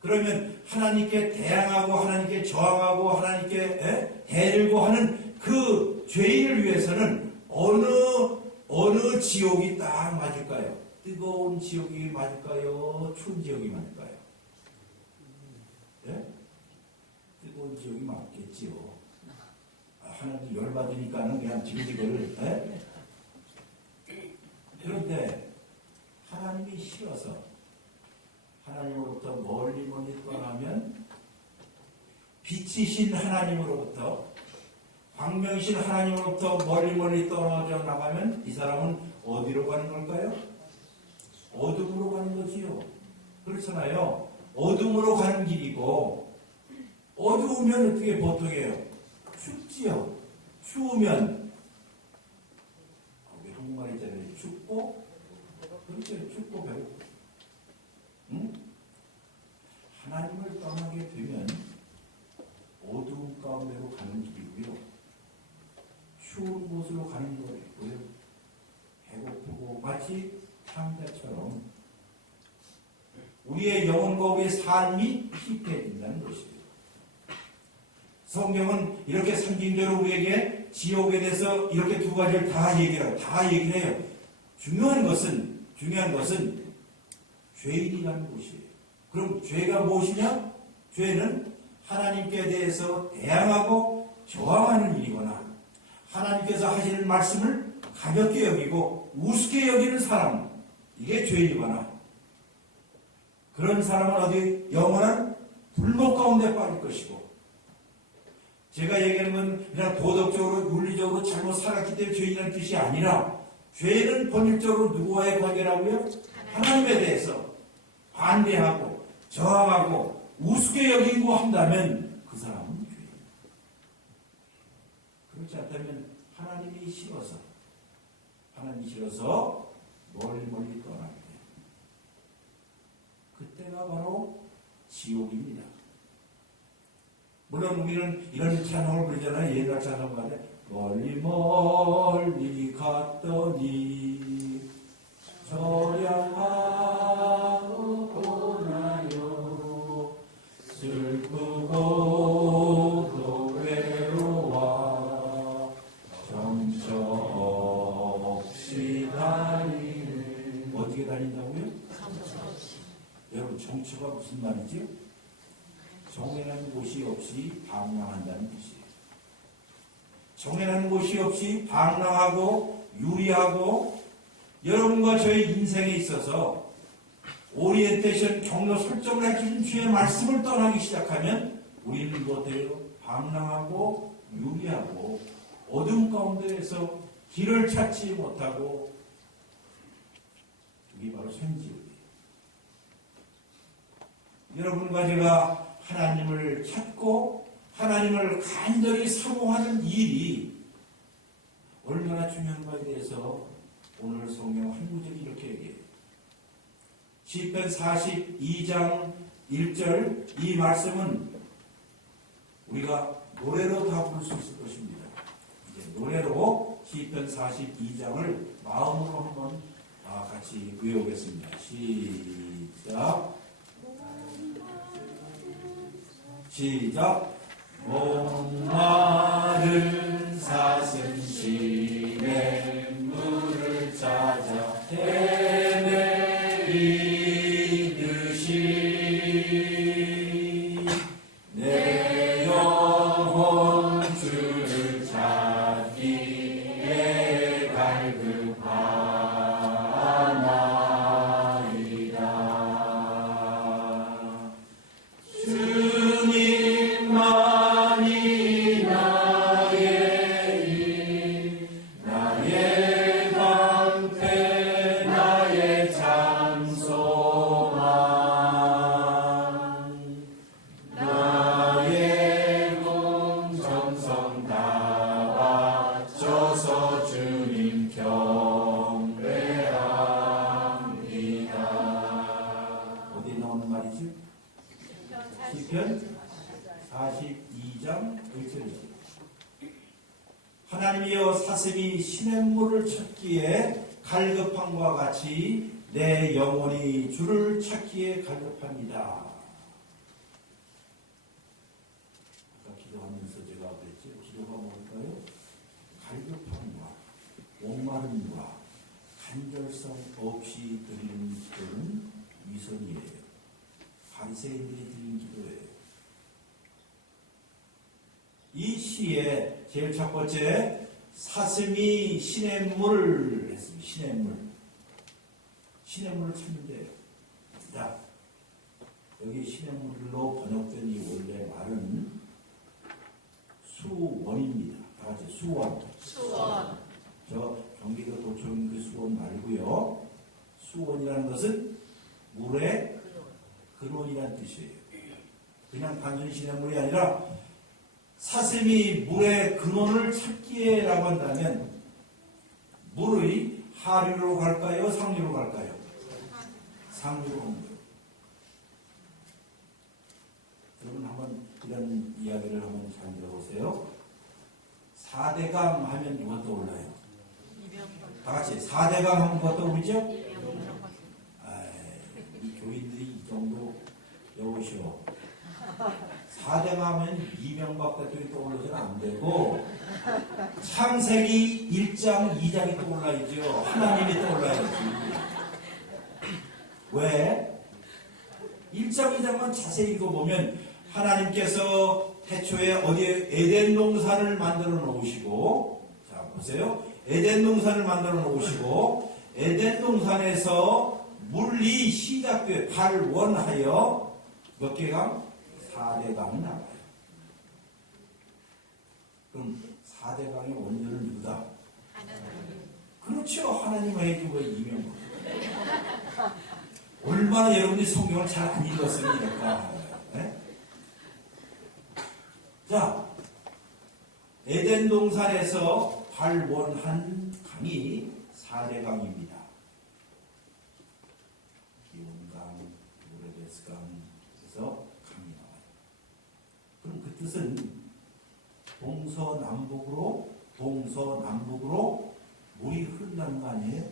그러면 하나님께 대항하고 하나님께 저항하고 하나님께 대들고 하는 그 죄인을 위해서는 어느 지옥이 딱 맞을까요? 뜨거운 지옥이 맞을까요? 추운 지옥이 맞을까요? 예? 뜨거운 지옥이 맞겠지요. 하나님 열받으니까는 그냥 지글지글. 그런데 하나님이 싫어서 하나님으로부터 멀리 떠나면 빛이신 하나님으로부터 광명이신 하나님으로부터 멀리 떨어져 나가면 이 사람은 어디로 가는 걸까요? 어둠으로 가는 거지요. 그렇잖아요. 어둠으로 가는 길이고 어두우면 어떻게 보통이에요? 춥지요. 추우면 우리 한국말 있잖아요. 춥고 그렇죠. 춥고 배고프고 응? 하나님을 떠나게 되면 어두운 가운데로 가는 길이고요. 추운 곳으로 가는 거고요. 배고프고 마치 탕자처럼 우리의 영혼과 우리의 삶이 피폐해진다는 것이에요. 성경은 이렇게 상징적으로 우리에게 지옥에 대해서 이렇게 두 가지를 다 얘기를 해요. 중요한 것은 죄인이라는 것이에요. 그럼 죄가 무엇이냐? 죄는 하나님께 대해서 대항하고 저항하는 일이거나 하나님께서 하시는 말씀을 가볍게 여기고 우습게 여기는 사람, 이게 죄이거나 그런 사람은 어디 영원한 불목 가운데 빠질 것이고 제가 얘기하는 건 그냥 도덕적으로 윤리적으로 잘못 살았기 때문에 죄인이라는 뜻이 아니라 죄는 본질적으로 누구와의 관계라고요? 하나님에 대해서 반대하고 저항하고 우습게 여기고 한다면 그 사람은 죄인. 그렇지 않다면 하나님이 싫어서 멀리 떠나게 돼요. 그때가 바로 지옥입니다. 물론 우리는 이런 찬송을 부르잖아요. 옛날 찬송 가운데 멀리 갔더니 저량하고 보나요 슬프고도 외로워 정처없이 다니는 어떻게 다닌다고요? 여러분 정처가 무슨 말이죠? 정해라는 곳이 없이 방랑한다는 뜻이에요. 정해라는 곳이 없이 방랑하고 유리하고 여러분과 저의 인생에 있어서 오리엔테이션 경로 설정을 해주신 주의 말씀을 떠나기 시작하면 우리는 무엇해요? 방랑하고 유리하고 어둠 가운데에서 길을 찾지 못하고 이게 바로 샘지옥이에요. 여러분과 제가 하나님을 찾고 하나님을 간절히 사모하는 일이 얼마나 중요한가에 대해서 오늘 성경 한 구절이 이렇게 얘기해요. 시편 42장 1절 이 말씀은 우리가 노래로 다 부를 수 있을 것입니다. 이제 노래로 시편 42장을 마음으로 한번 같이 외우겠습니다. 시작. 목마른 사슴시내 물을 찾아 헤매이듯이 내 영혼 주를 찾기에 갈급하나이다. 주님만이 나의 방패 나의 장소만 나의 공정성 다 바쳐서 주님 경배합니다. 어디 나오는 말이지? 시편 42장 1절이죠. 하나님이여 사슴이 시냇물을 찾기에 갈급함과 같이 내 영혼이 주를 찾기에 갈급합니다. 아까 기도하면서 제가 그랬죠. 기도가 뭘까요? 갈급함과 목마름과 간절성 없이 드리는 기도는 위선이에요. 바리새인들이 드리는 기도예요. 이 시에 제일 첫 번째 사슴이 신의 물을 했습니다. 신의 물. 신의 물을 찾는데요. 자, 여기 신의 물로 번역된 이 원래 말은 수원입니다. 다 같이 수원. 수원. 저 경기도 도청 그 수원 말고요. 수원이라는 것은 물의 근원이라는 뜻이에요. 그냥 단순히 신의 물이 아니라 사슴이 물의 근원을 찾기에라고 한다면 물의 하류로 갈까요? 상류로 갈까요? 상류로 갑니다. 여러분 한번 이런 이야기를 한번 잘 들어보세요. 4대강 하면 누가 떠올라요? 다 같이 4대강 하면 누가 떠오르죠? 이 교인들이 이 정도 여보시오. 4대강 하면 이명박 대통령이 떠올라서는 안 되고 창세기 1장 2장이 떠올라야죠. 하나님이 떠올라야지. 왜? 1장 2장만 자세히 읽어보면 하나님께서 태초에 어디에 에덴 동산을 만들어 놓으시고, 자 보세요. 에덴 동산을 만들어 놓으시고 에덴 동산에서 물이 시작돼 발원하여 몇 개강? 4대강이 나와요. 그럼 4대강의 원조는 누구다? 그렇죠. 하나님의 해주고 이명. 얼마나 여러분이 성경을 잘 안 읽었습니까? 네? 자, 에덴 동산에서 발원한 강이 4대강입니다. 기온강, 오레베스강에서 강이 나와요. 그럼 그 뜻은 동서남북으로 물이 흐른다는 거 아니에요?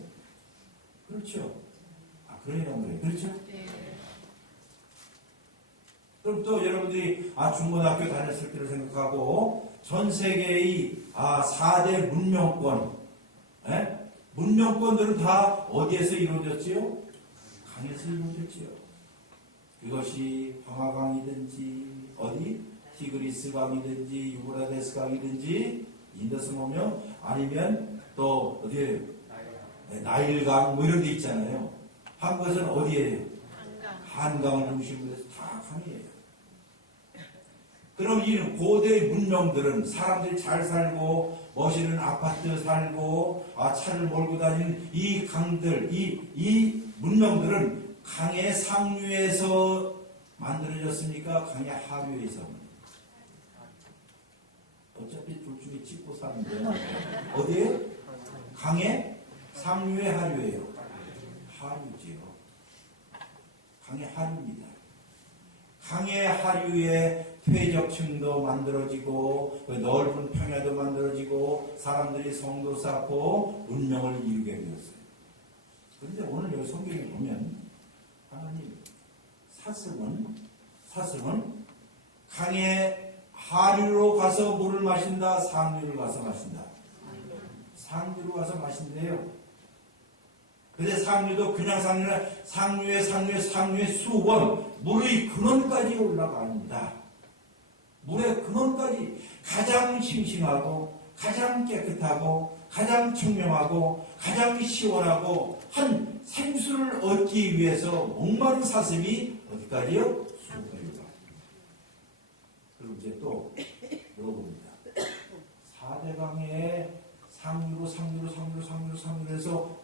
그렇죠. 그러니까 그래요. 그렇죠? 그럼 또 여러분들이 중고등학교 다녔을 때를 생각하고 전 세계의 4대 문명권, 문명권들은 다 어디에서 이루어졌지요? 강에서 이루어졌지요. 그것이 황하강이든지 어디 티그리스 강이든지 유브라데스 강이든지 인더스 보면 아니면 또 어디에 나일강 뭐 이런 데 있잖아요. 한국에서는 어디에요? 한강을 중심으로 해서 다 강이에요. 그럼 이 고대 문명들은 사람들이 잘 살고 멋있는 아파트 살고 차를 몰고 다니는 이 강들, 이 문명들은 강의 상류에서 만들어졌습니까? 강의 하류에서? 어차피 둘 중에 찍고 사는데 어디에? 강의 상류에 하류예요. 하류지요. 강의 하류입니다. 강의 하류에 퇴적층도 만들어지고 넓은 평야도 만들어지고 사람들이 성도 쌓고 문명을 이루게 되었어요. 그런데 오늘 여기 성경에 보면 하나님 사슴은 강의 하류로 가서 물을 마신다, 상류를 가서 마신다. 상류로 가서 마신대요. 근데 상류도 그냥 상류의 수원, 물의 근원까지 올라갑니다. 물의 근원까지 가장 싱싱하고 가장 깨끗하고 가장 청명하고 가장 시원하고 한 생수를 얻기 위해서 목마른 사슴이 어디까지요? 수원까지 가. 그럼 이제 또 물어봅니다. 4대강의 상류로 해서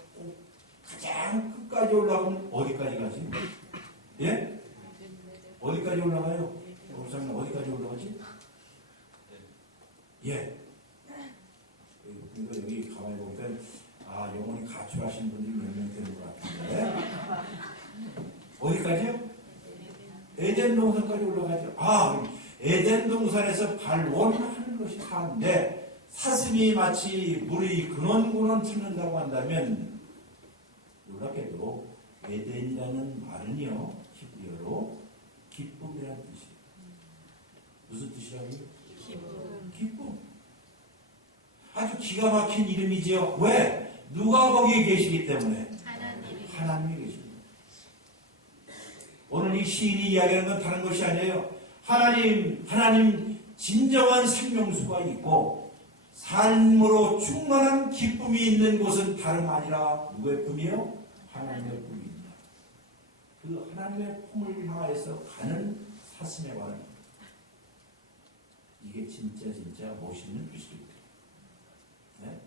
가장 끝까지 올라가면 어디까지 가지? 예? 어디까지 올라가요? 목사님 어디까지 올라가지? 예. 그리고 여기 가만히 보면 영혼이 가출하신 분들이 몇 명 되는 것 같은데 어디까지요? 에덴 동산까지 올라가죠. 에덴 동산에서 발원하는 것이 사인데 사슴이 마치 물의 근원 찾는다고 한다면 놀랍게도 에덴이라는 말은요, 히브리어로 기쁨이라는 뜻이에요. 무슨 뜻이라고요? 기쁨. 기쁨. 아주 기가 막힌 이름이지요. 왜? 누가 거기에 계시기 때문에? 하나님이 계십니다. 오늘 이 시인이 이야기하는 건 다른 것이 아니에요. 하나님 진정한 생명수가 있고 삶으로 충만한 기쁨이 있는 곳은 다름 아니라 누구의 품이요? 하나님의 품입니다. 그 하나님의 품을 향하여서 가는 사슴의 발입니다. 이게 진짜 멋있는 뜻입니다. 네?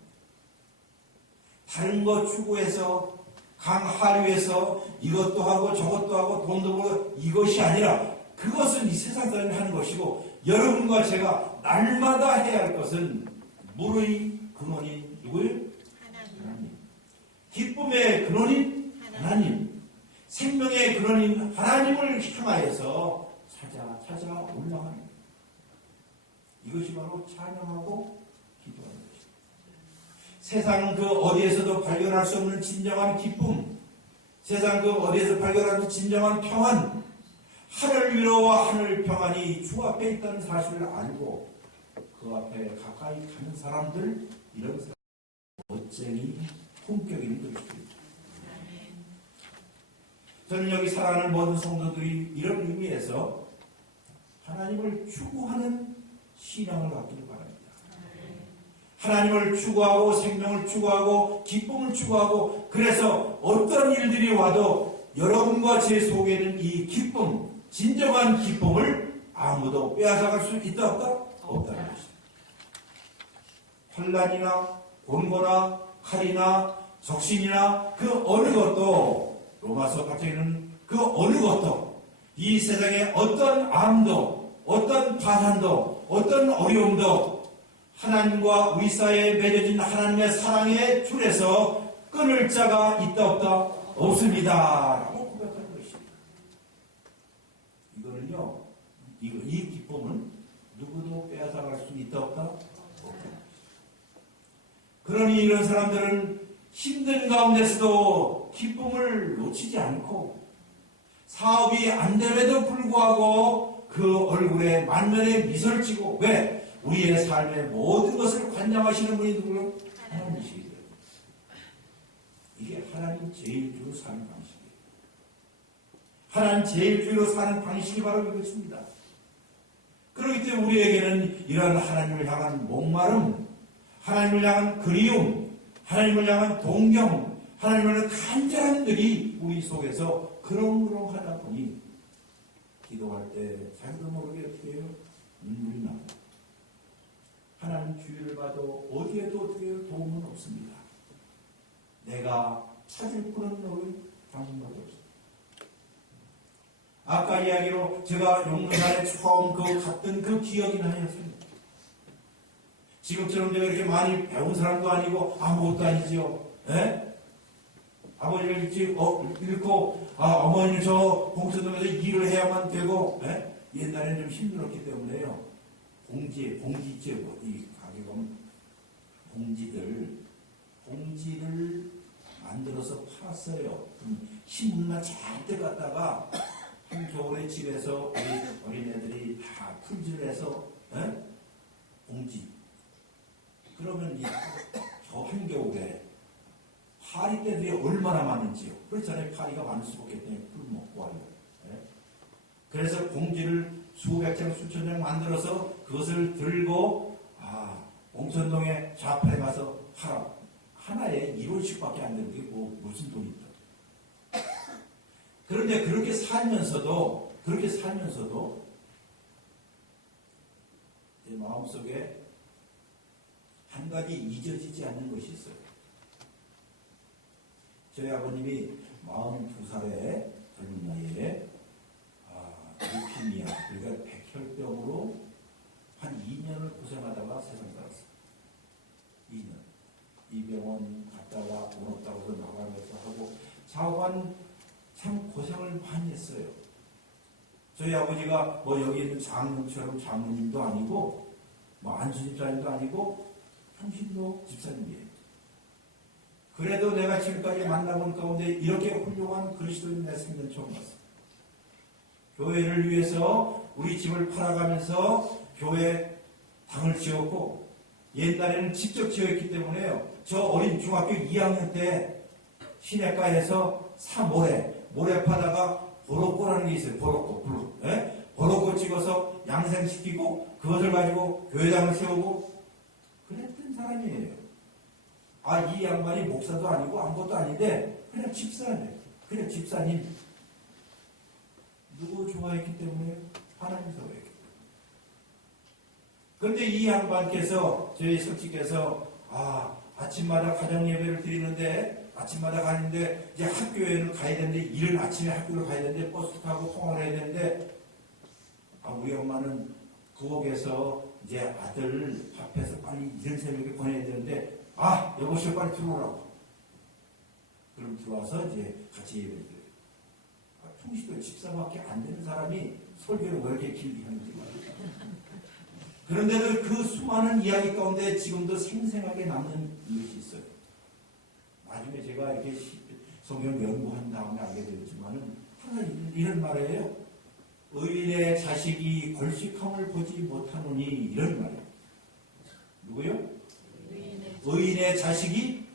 다른 거 추구해서 강 하류에서 이것도 하고 저것도 하고 돈도 벌고 이것이 아니라 그것은 이 세상 사람이 하는 것이고 여러분과 제가 날마다 해야 할 것은 물의 근원인 누구예요? 하나님. 기쁨의 근원인 하나님. 생명의 근원인 하나님을 향하여서 찾아 올라가는 이것이 바로 찬양하고 기도하는 것입니다. 세상 그 어디에서도 발견할 수 없는 진정한 기쁨, 세상 그 어디에서 발견할 수 진정한 평안, 하늘 위로와 하늘 평안이 주 앞에 있다는 사실을 알고 그 앞에 가까이 가는 사람들, 이런 사람 멋쟁이 품격 있는 것입니다. 저는 여기 사랑하는 모든 성도들이 이런 의미에서 하나님을 추구하는 신앙을 갖기를 바랍니다. 하나님을 추구하고 생명을 추구하고 기쁨을 추구하고 그래서 어떤 일들이 와도 여러분과 제 속에는 이 기쁨, 진정한 기쁨을 아무도 빼앗아갈 수 있다 없다? 없다는 것입니다. 환난이나 곤고나 칼이나 적신이나 그 어느 것도 로마서 갑자기는 그 어느 것도 이 세상의 어떤 암도 어떤 파산도 어떤 어려움도 하나님과 우리 사이에 맺어진 하나님의 사랑의 줄에서 끊을 자가 있다 없다? 없습니다 라고 고백하는 것입니다. 이거는요, 이 기쁨은 누구도 빼앗아갈 수 있다 없다? 없다. 그러니 이런 사람들은 힘든 가운데서도 기쁨을 놓치지 않고 사업이 안 됨에도 불구하고 그 얼굴에 만면의 미소를 띠고 왜? 우리의 삶의 모든 것을 관장하시는 분이 누구요? 하나님이시기 때문에. 이게 하나님 제일주로 사는 방식이에요. 하나님 제일주로 사는 방식이 바로 이것입니다. 그렇기 때문에 우리에게는 이런 하나님을 향한 목마름, 하나님을 향한 그리움, 하나님을 향한 동경, 하나님을 향한 간절한 들이 우리 속에서 그렁그렁하다 보니 기도할 때 자기도 모르게 어떻게 해요? 눈물이 나고 하나님 주의를 봐도 어디에도 어떻게 해요? 도움은 없습니다. 내가 찾을 분은 너를 당신밖에 없습니다. 아까 이야기로 제가 용문산에 처음 갔던 그 기억이 나였습니다. 지금처럼 제가 이렇게 많이 배운 사람도 아니고 아무것도 아니지요. 에? 아버지를 잃고 어머니는 저 봉천동에서 일을 해야만 되고 옛날에는 좀 힘들었기 때문에요. 봉지 있죠. 이 가게 가면 봉지를 만들어서 팔았어요. 신문만 잔뜩 갖다가 한겨울에 집에서 우리 어린애들이 다 품질해서 봉지. 그러면 저 한겨울에 파리떼들이 얼마나 많은지요. 그렇잖아요. 파리가 많을 수밖에 없겠네요. 풀 먹고 하려. 그래서 봉지를 수백 장, 수천 장 만들어서 그것을 들고 봉천동에 좌파에 가서 팔아. 하나에 1원씩밖에 안 되는 게 무슨 돈이 있다. 그런데 그렇게 살면서도 제 마음속에 한 가지 잊어지지 않는 것이 있어요. 저희 아버님이 42살에 젊은 나이에 루키미아, 그러니까 백혈병으로 한 2년을 고생하다가 세상 살았어요. 2년. 이 병원 갔다가 돈 없다고 해서 나가면서 하고 자관 참 고생을 많이 했어요. 저희 아버지가 여기 있는 장로처럼 장로님도 아니고 안수집사님도 아니고 평신도 집사님이에요. 그래도 내가 지금까지 만나본 가운데 이렇게 훌륭한 그리스도인 내 생전 처음 봤어. 교회를 위해서 우리 집을 팔아가면서 교회 당을 지었고, 옛날에는 직접 지었기 때문에요. 저 어린 중학교 2학년 때 시내가에서 모래 파다가 보로꼬라는 게 있어요. 보로꼬. 예? 보로꼬 찍어서 양생시키고 그것을 가지고 교회당을 세우고 그랬던 사람이에요. 이 양반이 목사도 아니고 아무것도 아닌데 그냥 집사예요. 그냥 집사님. 누구 좋아했기 때문에? 하나님 좋아했기 때문에. 그런데 이 양반께서, 저희 성씨께서 아침마다 가정 예배를 드리는데, 아침마다 가는데 이제 학교에는 가야 되는데, 이른 아침에 학교를 가야 되는데 버스 타고 통화를 해야 되는데, 우리 엄마는 부엌에서 이제 아들 밥해서 빨리 이른 새벽에 보내야 되는데, 여보시오 빨리 들어오라고. 그럼 들어와서 이제 같이 예배를 드려요. 통시도 집사밖에 안 되는 사람이 설교를 왜 이렇게 길게 하는지 말이죠. 그런데도 그 수많은 이야기 가운데 지금도 생생하게 남는 이것이 있어요. 나중에 제가 이렇게 성경 연구한 다음에 알게 되었지만은 항상 이런 말이에요. 의인의 자식이 걸식함을 보지 못하노니, 이런 말이에요. 누구요? 의인의 자식이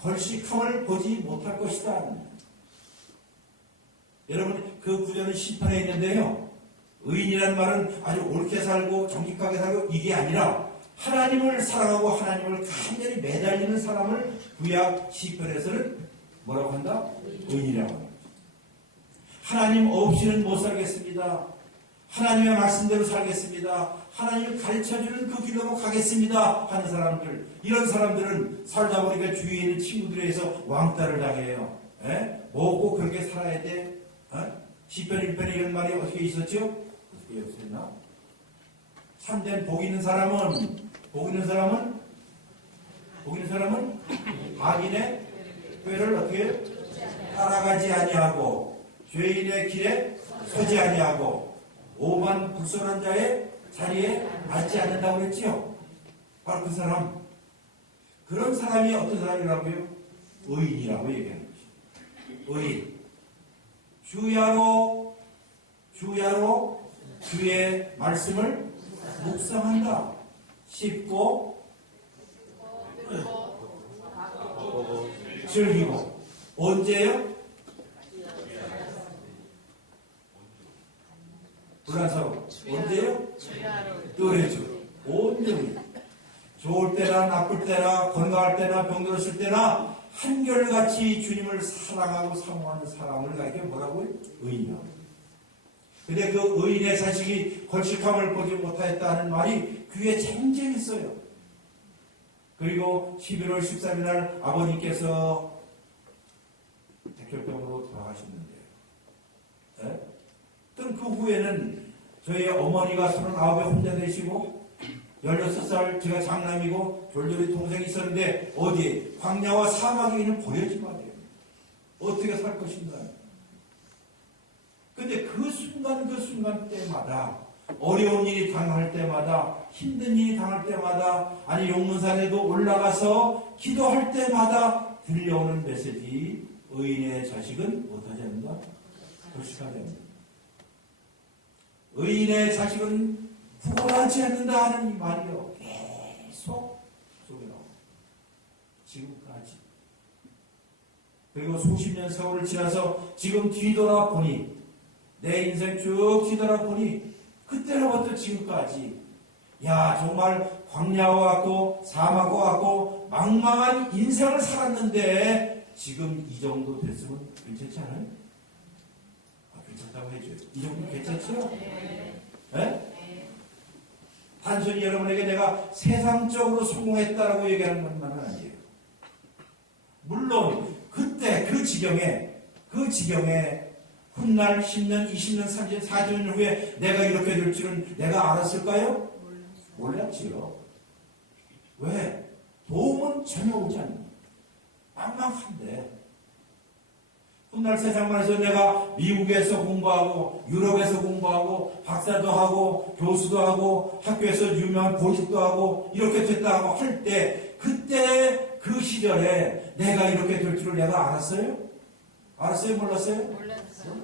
걸식함을 보지 못할 것이다. 여러분, 그 구절은 시편에 있는데요. 의인이라는 말은 아주 옳게 살고 정직하게 살고 이게 아니라 하나님을 사랑하고 하나님을 간절히 매달리는 사람을 구약 시편에서는 뭐라고 한다? 의인이라고 합니다. 하나님 없이는 못 살겠습니다. 하나님의 말씀대로 살겠습니다. 하나님을 가르쳐주는 그 길로 가겠습니다 하는 사람들, 이런 사람들은 살다 보니까 주위에 있는 친구들에 의해서 왕따를 당해요. 꼭 그렇게 살아야 돼? 시편 1편에 이런 말이 어떻게 있었죠? 어떻게 없었나? 참된 복 있는 사람은 악인의 꾀를 어떻게 따라가지 아니하고 죄인의 길에 서지 아니하고 오만 불선한 자의 자리에 앉지 않는다고 그랬지요. 바로 그 사람, 그런 사람이 어떤 사람이라고요? 의인이라고 얘기하는 것이죠. 의인. 주야로 주의 말씀을 묵상한다. 씹고 즐기고. 언제요? 불안사고. 언제요? 그래죠. 온전히. 좋을 때나 나쁠 때나 건강할 때나 병들었을 때나 한결같이 주님을 사랑하고 사모하는 사람을 가게 뭐라고요? 의인이라고. 근데 그 의인의 자식이 걸식함을 보지 못하였다는 말이 귀에 쟁쟁했어요. 그리고 11월 13일 날 아버님께서 백혈병으로 돌아가셨는데요. 그 후에는 저희 어머니가 39에 혼자 되시고 16살 제가 장남이고 졸졸이 동생이 있었는데 어디 광야와 사막에 있는 보여지 말이에요. 어떻게 살 것인가. 근데 그 순간 때마다 어려운 일이 당할 때마다 힘든 일이 당할 때마다 아니 용문산에도 올라가서 기도할 때마다 들려오는 메시지, 의인의 자식은 못하지 않는다? 걸식하지 않는다. 의인의 자식은 부활하지 않는다 하는 이 말이요. 계속 속에 나옵니다. 지금까지. 그리고 수십 년 세월을 지나서 지금 뒤돌아보니, 내 인생 쭉 뒤돌아보니 그때로부터 지금까지 정말 광야와 같고 사막과 같고 망망한 인생을 살았는데 지금 이 정도 됐으면 괜찮지 않아요? 괜찮다고 해줘요. 이 정도 괜찮죠? 네? 단순히 여러분에게 내가 세상적으로 성공했다라고 얘기하는 것만은 아니에요. 물론 그때 그 지경에 훗날 10년, 20년, 30년, 40년 후에 내가 이렇게 될 줄은 내가 알았을까요? 몰랐지요. 왜? 도움은 전혀 오지 않는 막막한데 훗날 세상만에서 내가 미국에서 공부하고 유럽에서 공부하고 박사도 하고 교수도 하고 학교에서 유명한 보직도 하고 이렇게 됐다 하고 할 때 그때 그 시절에 내가 이렇게 될 줄을 내가 알았어요? 알았어요? 몰랐어요? 몰랐어.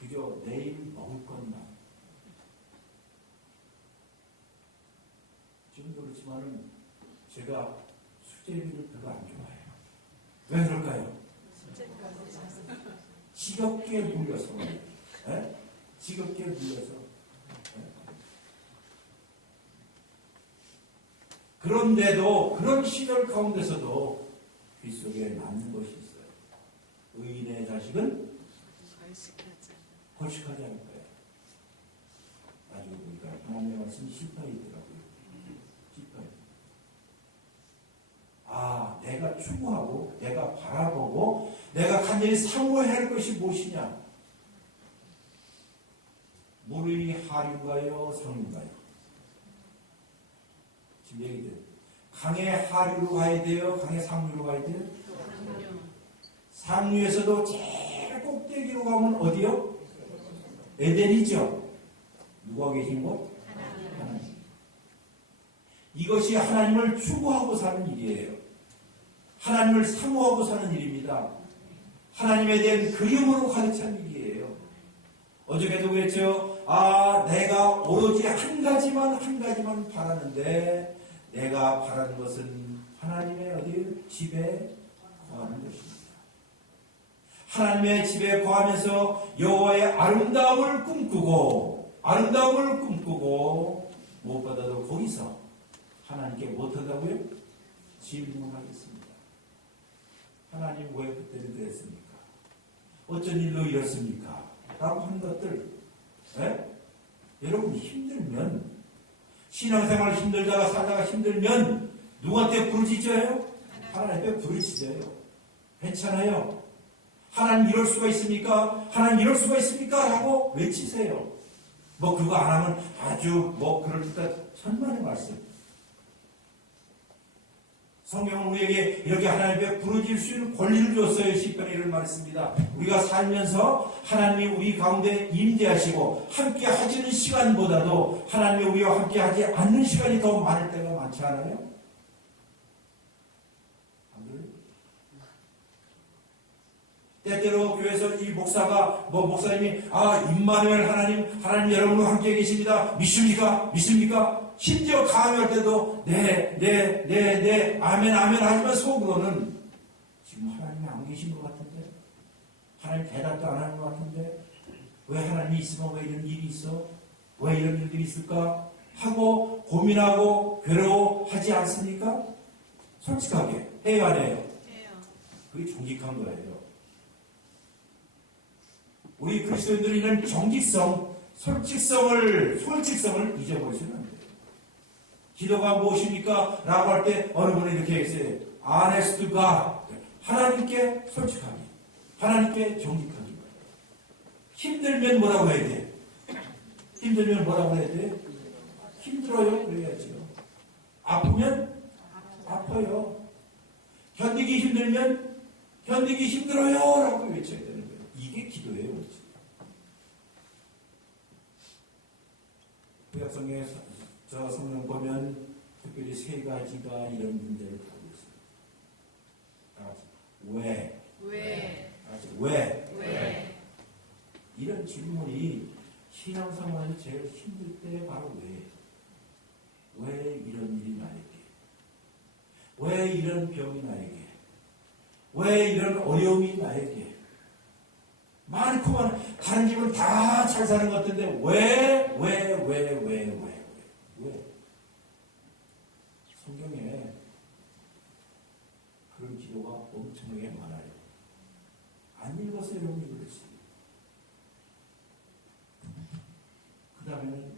그저 내일 먹을 것만. 지금 그렇지만은 제가 수제비를 별로 안 좋아해요. 왜 그럴까요? 지겹게 물려서. 예? 지겹게 물려서. 예? 그런데도 그런 시절 가운데서도 귀 속에 남는 것이 있어요. 의인의 자식은 거식하지 않을 거예요. 아주 우리가 하나님의 말씀이 실파이더라고요. 실파이. 아, 내가 추구하고, 내가 바라보고, 내가 간절히 사모해야 할 것이 무엇이냐? 물의 하류가요, 상류가요? 지금 얘기돼요. 강의 하류로 가야 돼요? 강의 상류로 가야 돼요? 상류에서도 제일 꼭대기로 가면 어디요? 에덴이죠. 누가 계신 곳? 하나님. 이것이 하나님을 추구하고 사는 일이에요. 하나님을 사모하고 사는 일입니다. 하나님에 대한 그림으로 가득 찬 일이에요. 어저께도 그랬죠. 아, 내가 오로지 한 가지만 바라는데 내가 바라는 것은 하나님의 어디 집에 거하는 것입니다. 하나님의 집에 거하면서 여호와의 아름다움을 꿈꾸고 무엇보다도 거기서 하나님께 못한다고요? 질문하겠습니다. 하나님 왜 그때는 그랬습니까? 어쩐 일로 이렇습니까? 라고 하는 것들. 네? 여러분 힘들면 신앙생활 힘들다가 살다가 힘들면 누구한테 부르짖어요? 하나님께 부르짖어요. 괜찮아요. 하나님 이럴 수가 있습니까? 하나님 이럴 수가 있습니까? 라고 외치세요. 뭐 그거 안 하면 아주 뭐 그럴듯한 천만의 말씀. 성경은 우리에게 이렇게 하나님께 부르짖을 수 있는 권리를 줬어요. 시편에 이런 말했습니다. 우리가 살면서 하나님이 우리 가운데 임재하시고 함께 하시는 시간보다도 하나님이 우리와 함께 하지 않는 시간이 더 많을 때가 많지 않아요? 안 그래요? 때때로 교회에서 이 목사가 목사님이 임마누엘 하나님 여러분과 함께 계십니다. 믿습니까? 심지어 강요할 때도 네 아멘 하지만 속으로는 지금 하나님이 안 계신 것 같은데, 하나님 대답도 안 하는 것 같은데, 왜 하나님이 있으면 왜 이런 일이 있어? 왜 이런 일들이 있을까? 하고 고민하고 괴로워하지 않습니까? 솔직하게 해요 안 해요? 그게 정직한 거예요. 우리 그리스도인들이 이런 정직성, 솔직성을 잊어버리시면 안 돼요. 기도가 무엇입니까? 라고 할 때 어느 분이 이렇게 했어요. honest God. 하나님께 솔직하게, 하나님께 정직하게. 힘들면 뭐라고 해야 돼? 힘들면 뭐라고 해야 돼? 힘들어요. 그래야죠. 아프면 아파요. 견디기 힘들면 견디기 힘들어요. 라고 외쳐야 되는 거예요. 이게 기도예요. 구약성경에 저 성경 보면 특별히 세 가지가 이런 문제를 가지고 있습니다. 왜? 이런 질문이 신앙생활에서 제일 힘들 때 바로 왜 이런 일이 나에게? 왜 이런 병이 나에게? 왜 이런 어려움이 나에게? 많고 다른 집은 다 잘 사는 것 같은데 왜? 성경에 그런 기도가 엄청나게 많아요. 안 읽어서 여러분이 그렇지. 그 다음에는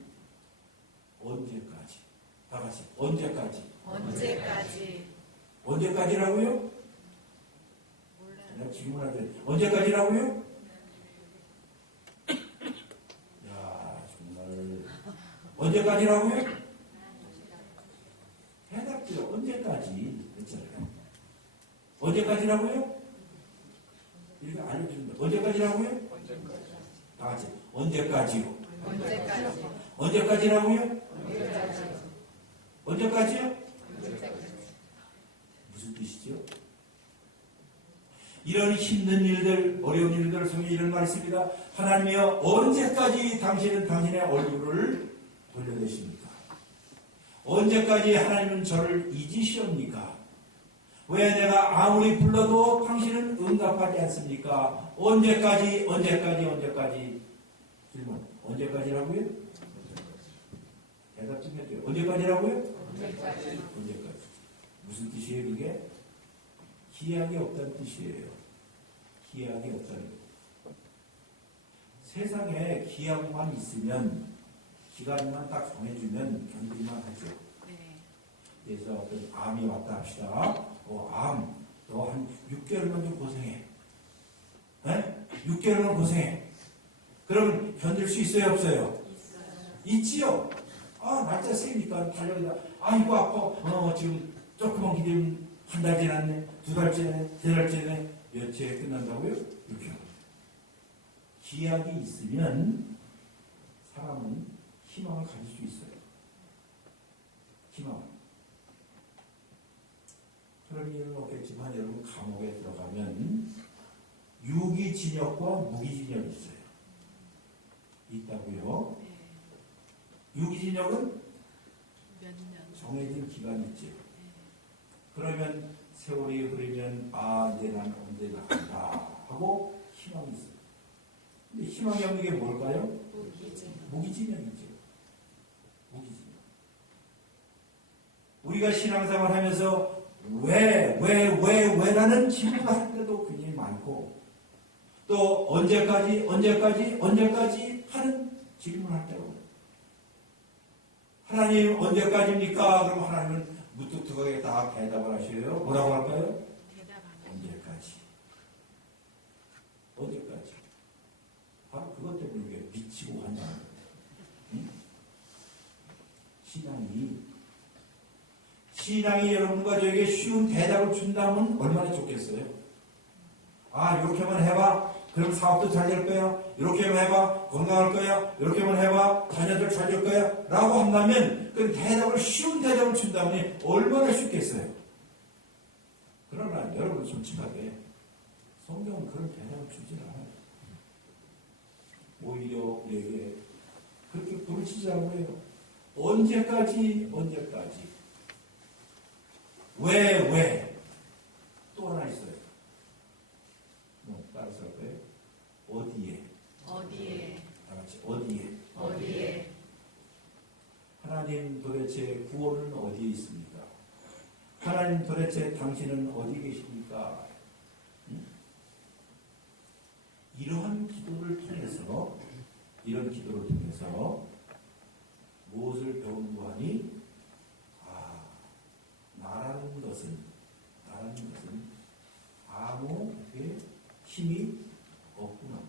언제까지? 다 같이 언제까지? 언제까지라고요? 내가 질문하는데 언제까지라고요? 언제까지라고요? 해답지요. 언제까지? 했잖아요. 언제까지라고요? 이렇게 알려줍니다. 언제까지라고요? 다 같이. 언제까지요? 언제까지라고요? 언제까지요? 무슨 뜻이죠? 이런 힘든 일들, 어려운 일들을 통해 이런 말이 있습니다. 하나님이여 언제까지 당신은 당신의 얼굴을 돌려대십니까? 언제까지 하나님은 저를 잊으시옵니까? 왜 내가 아무리 불러도 당신은 응답하지 않습니까? 언제까지 질문. 언제까지라고요? 대답 좀 해줘요. 언제까지라고요? 언제까지. 무슨 뜻이에요 이게? 기약이 없다는 뜻이에요. 기약이 없다는 것. 세상에 기약만 있으면 기간만 딱 정해주면 견딜만 하죠. 네. 그래서 어떤 암이 왔다 합시다. 암, 너 한 6개월만 좀 고생해. 네? 6개월만 고생해. 그러면 견딜 수 있어요, 없어요? 있지요. 날짜 세니까 달려다. 이거 아파. 지금 조금만 기다리면 한 달 지났네. 2달 지났네. 3달 지났네. 며칠에 끝난다고요? 6개월. 기약이 있으면 사람은 희망을 가질 수 있어요. 희망. 그런 일은 없겠지만 여러분 감옥에 들어가면 유기징역과 무기징역이 있어요. 있다고요. 유기징역은 몇 년. 정해진 기간이 있죠. 그러면 세월이 흐르면 이제 난 언제 나간다 하고 희망이 있어요. 근데 희망이 없는 게 뭘까요? 무기징역이죠. 무기징역. 우리가 신앙생활 하면서 왜라는 질문을 할 때도 굉장히 많고 또 언제까지 하는 질문을 할 때도 하나님 언제까지입니까? 그럼 하나님은 무뚝뚝하게 다 대답을 하셔요. 뭐라고 할까요? 대답 안 언제까지? 바로 그것 때문에 이게 미치고 한다는 거예요. 응? 신앙이 여러분과 저에게 쉬운 대답을 준다면 얼마나 좋겠어요? 이렇게만 해봐. 그럼 사업도 잘 될 거야. 이렇게만 해봐. 건강할 거야. 이렇게만 해봐. 자녀들 잘 될 거야. 라고 한다면 그 대답을 쉬운 대답을 준다면 얼마나 쉽겠어요? 그러나 여러분 솔직하게 성경은 그런 대답을 주지 않아요. 오히려 우리에게 그렇게 부르치자고 해요. 언제까지? 왜? 또 하나 있어요. 따라서 할 거예요. 어디에? 다 같이 어디에? 하나님 도대체 구원은 어디에 있습니까? 하나님 도대체 당신은 어디 계십니까? 이런 기도를 통해서 무엇을 배우는가 하니 나라는 것은 아무 힘이 없구나.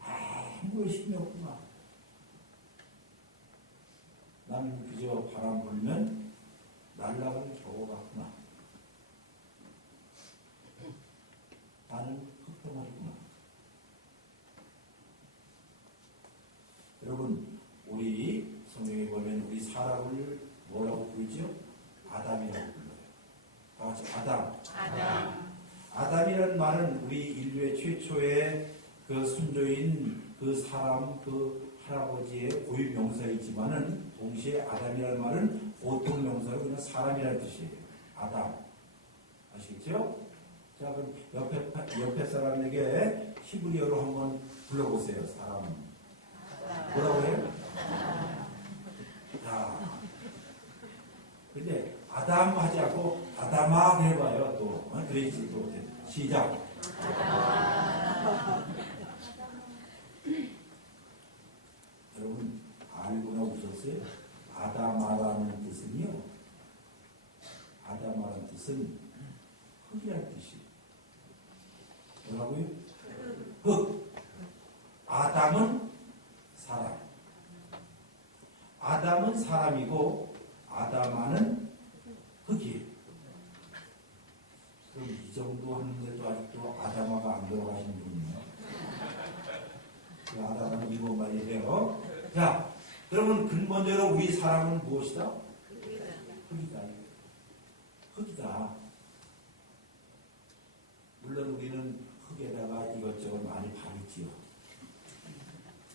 아무런 힘이 없구나. 나는 그저 바람 불면 날아가는 겨우 같구나. 나는 흑덩어리구나. 여러분, 우리 성경에 보면 우리 사람을 뭐라고 부르죠? 아담이라고 불러요. 다 같이 아담이라는 말은 우리 인류의 최초의 그 선조인 그 사람, 그 할아버지의 고유 명사이지만은 동시에 아담이라는 말은 보통 명사로 그냥 사람이라는 뜻이에요. 아담. 아시겠죠? 자, 그럼 옆에 사람에게 히브리어로 한번 불러보세요. 사람. 뭐라고 해요? 근데 아담 하지 않고 아담아 해봐요. 또 그래야지 또 시작. 여러분 알고나 웃었어요? 아담아라는 뜻은요. 아담아라는 뜻은 흙이라는 뜻이에요. 뭐라고요? 흙. 아담은 사람. 아담은 사람이고 아담아는 흙이에요. 그럼 이 정도 하는데도 아직도 아담아가 안 들어가시는 분이요. 그 아담아는 이거 많이 해요. 자, 그러면 근본적으로 우리 사람은 무엇이다? 흙이다. 바르지요.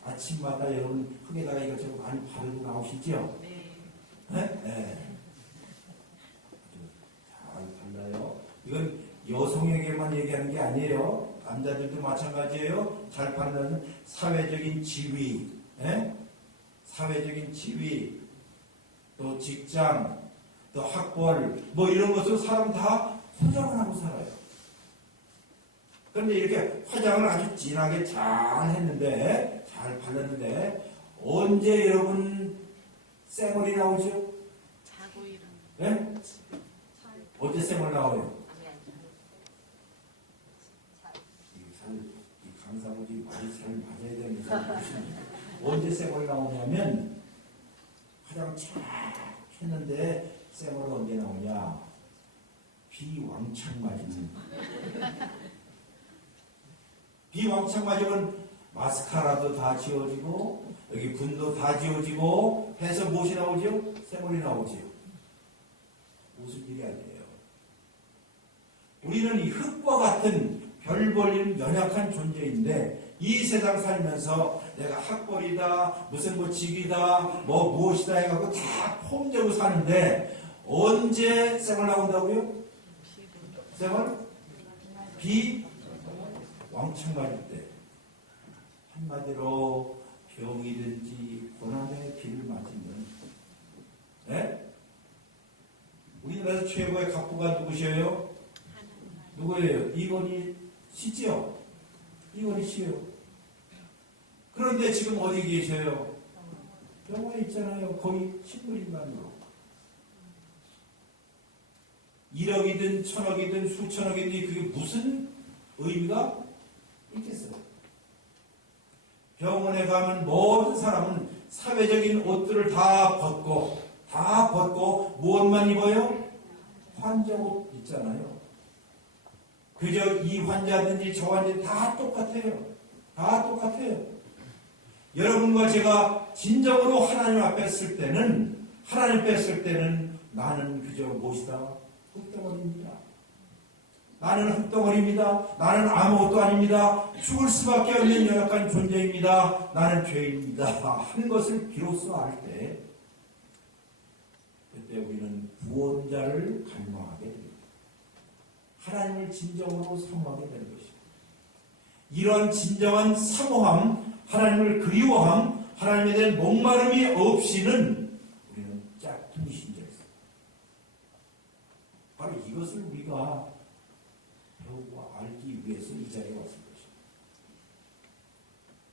아침마다 여러분 흙에다가 이것저것 많이 바르고 나오시죠? 네. 네? 네. 잘 발라요. 이건 여성에게만 얘기하는 게 아니에요. 남자들도 마찬가지예요. 잘 바르는 사회적인 지위, 예? 사회적인 지위, 또 직장, 또 학벌, 뭐 이런 것으로 사람 다 화장을 하고 살아요. 그런데 이렇게 화장을 아주 진하게 잘 했는데, 잘 발랐는데, 언제 여러분 쌩얼이 나오죠? 자고 일어나. 예? 언제 쌩얼 나와요? 이 강사분이 말이 잘 맞아야 되는 사람 언제 쌩얼 나오냐면 화장 쫙 했는데 쌩얼은 언제 나오냐? 비 왕창 맞으면 비 왕창 맞으면 마스카라도 다 지워지고 여기 분도 다 지워지고 해서 무엇이 나오죠? 쌩얼이 나오죠. 무슨 일이 아니에요. 우리는 이 흙과 같은 별 볼일 연약한 존재인데 이 세상 살면서 내가 학벌이다, 무슨 뭐 직이다, 뭐 무엇이다 해갖고 다 폼되고 사는데 언제 쌩얼 나온다고요? 쌩얼? 비 왕창 맞을 때. 한마디로 병이든지 고난의 비를 맞으면, 네? 우리나라에서 최고의 갑부가 누구셔요? 누구예요? 이건희 씨죠? 이건희 씨요. 그런데 지금 어디 계셔요? 병원에 있잖아요. 거의 식물인간으로. 1억이든 1000억이든 수천억이든 그게 무슨 의미가 있겠어요? 병원에 가면 모든 사람은 사회적인 옷들을 다 벗고 무엇만 입어요? 환자 옷 있잖아요. 그저 이 환자든지 저 환자든지 다 똑같아요. 다 똑같아요. 여러분과 제가 진정으로 하나님 앞에 설 때는 나는 그저 무엇이다? 흙덩어리입니다. 나는 흙덩어리입니다. 나는 아무것도 아닙니다. 죽을 수밖에 없는 연약한 존재입니다. 나는 죄입니다. 하는 것을 비로소 알 때 그때 우리는 구원자를 갈망하게 됩니다. 하나님을 진정으로 사모하게 되는 것입니다. 이러한 진정한 사모함, 하나님을 그리워함, 하나님에 대한 목마름이 없이는 우리는 짝퉁 신자였습니다. 바로 이것을 우리가 배우고 알기 위해서 이 자리에 왔을 것입니다.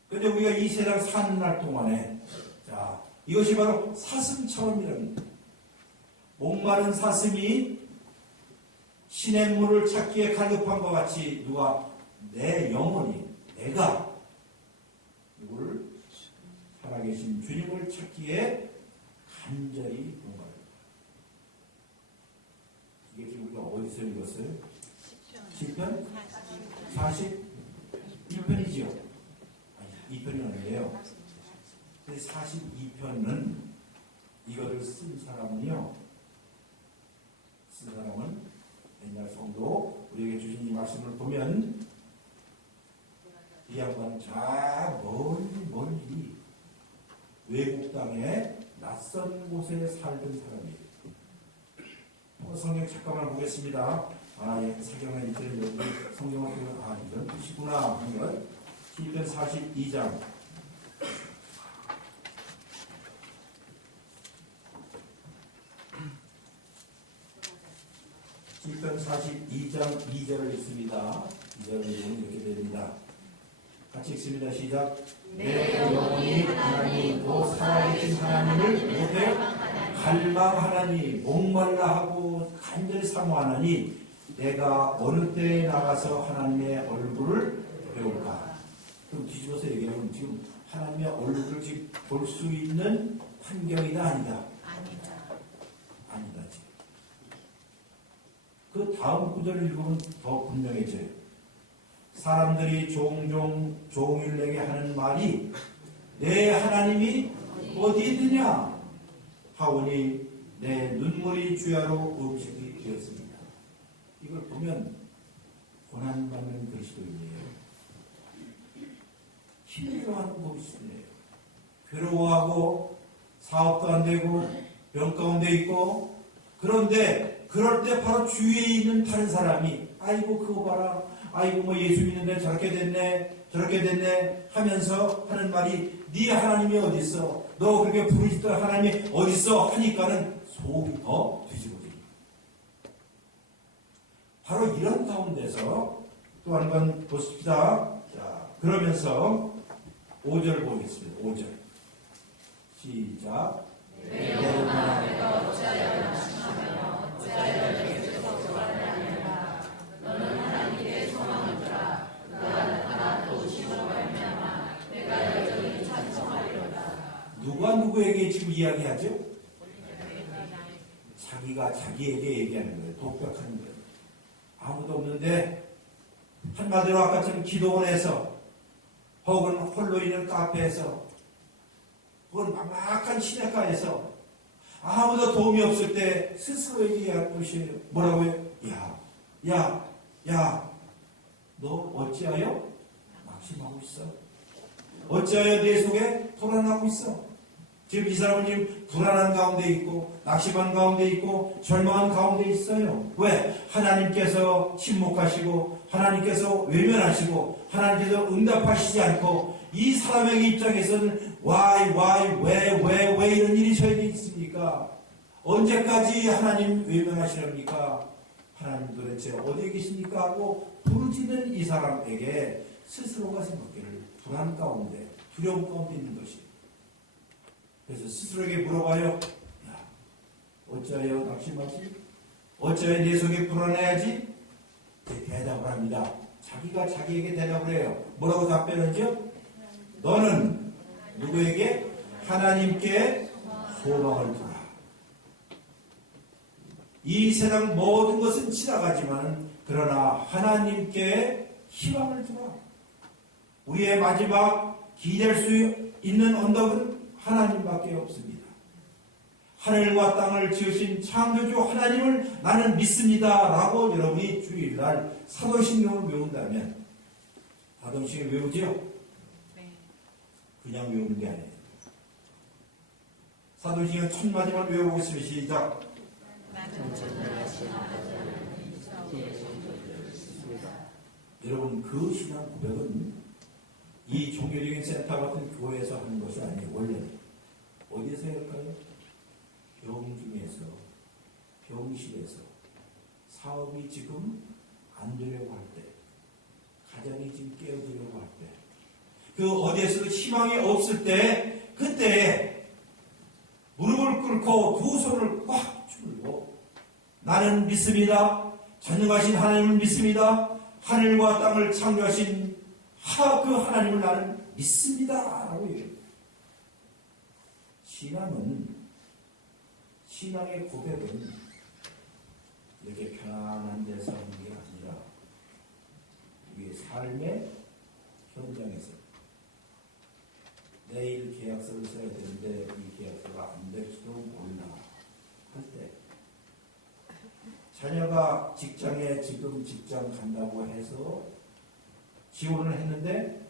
그런데 우리가 이 세상 사는 날 동안에 자 이것이 바로 사슴처럼이랍니다. 목마른 사슴이 신의 물을 찾기에 갈급한 것 같이 누가 내 영혼이 내가 누구를 살아계신 주님을 찾기에 간절히 목마릅니다. 이게 지금 우리가 어디서 읽었어요? 10편? 41편이지요? 아니, 2편이 아니에요. 42편은 이거를 쓴 사람은 옛날 성도 우리에게 주신 이 말씀을 보면 이 양반은 저 멀리 외국 땅에 낯선 곳에 살던 사람이에요. 성경 잠깐만 보겠습니다. 예, 성경에 이제는 여기 성경을 보면 이런 뜻이구나 하면 시편 42장 42장 2절을 읽습니다. 2절을 읽으면 이렇게 됩니다. 같이 읽습니다. 시작. 내 영혼이 하나님 또 살아계신 하나님을 못해 갈망하나니 목말라 하고 간절히 사모하나니 내가 어느 때에 나가서 하나님의 얼굴을 배울까? 그럼 뒤집어서 얘기하면 지금 하나님의 얼굴을 지금 볼 수 있는 환경이다 아니다? 아니다. 지금. 그 다음 구절을 읽으면 더 분명해져요. 사람들이 종일 내게 하는 말이 내 하나님이 어디 있느냐 하오니 내 눈물이 주야로 음식이 되었습니다. 이걸 보면 고난받는 그리스도인이에요. 힘들어하는 모습이에요. 괴로워하고 사업도 안 되고 병 가운데 있고 그런데 그럴 때 바로 주위에 있는 다른 사람이 아이고 그거 봐라 아이고 뭐 예수 믿는데 저렇게 됐네 하면서 하는 말이 네 하나님이 어딨어 너 그렇게 부르짖던 하나님이 어딨어 하니까는 속이 더 뒤집어집니다. 바로 이런 가운데서 또 한 번 보십시다. 자, 그러면서 5절 보겠습니다. 5절 시작. 내 영혼아 어찌하여 낙심하며 어찌하여 내게서 불안해하느냐 너는 하나님께 소망을 두라 그가 나타나 도우심으로 말미암아 내가 여전히 찬송하리로다. 누가 누구에게 지금 이야기하죠? 자기가 자기에게 얘기하는 거예요. 독백하는 거예요. 아무도 없는데 한마디로 아까처럼 기도원에서 혹은 홀로 있는 카페에서 혹은 막막한 시내가에서 아무도 도움이 없을 때 스스로 얘기할 것이에요. 뭐라고요? 야, 너 어찌하여 낙심하고 있어? 어찌하여 내 속에 불안하고 있어? 지금 이 사람은 지금 불안한 가운데 있고 낙심한 가운데 있고 절망한 가운데 있어요. 왜? 하나님께서 침묵하시고 하나님께서 외면하시고 하나님께서 응답하시지 않고 이 사람에게 입장에서는 왜 이런 일이 저에게 있습니까? 언제까지 하나님 외면하시렵니까? 하나님 도대체 어디에 계십니까? 하고 부르짖는 이 사람에게 스스로가 생각기를 불안 가운데 두려움 가운데 있는 것이 그래서 스스로에게 물어봐요. 야, 어찌하여 낙심하지? 어찌하여 내 속에 불안해야지? 대답을 합니다. 자기가 자기에게 대답을 해요. 뭐라고 답변하죠? 너는 누구에게? 하나님께 소망을 두라. 이 세상 모든 것은 지나가지만 그러나 하나님께 희망을 두라. 우리의 마지막 기댈 수 있는 언덕은 하나님밖에 없습니다. 하늘과 땅을 지으신 창조주 하나님을 나는 믿습니다. 라고 여러분이 주일날 사도신경을 외운다면 사도신경 외우지요? 네. 그냥 외우는 게 아니에요. 사도신경 첫 마디만 외워보겠습니다. 시작. 여러분 그 신앙 고백은 이 종교적인 센터 같은 교회에서 하는 것이 아니에요. 원래는 어디에서 할까요? 병중에서 병실에서 사업이 지금 안 되려고 할 때 가정이 지금 깨어지려고 할 때 그 어디에서도 희망이 없을 때 그때 무릎을 꿇고 두 손을 꽉 쥐고 나는 믿습니다. 전능하신 하나님을 믿습니다. 하늘과 땅을 창조하신 그 하나님을 나는 믿습니다. 라고 얘기해요. 신앙의 고백은 이렇게 편안한 데서 하는 게 아니라 우리의 삶의 현장에서 내일 계약서를 써야 되는데 이 계약서가 안 될지도 몰라 할 때 자녀가 직장에 지금 직장 간다고 해서 지원을 했는데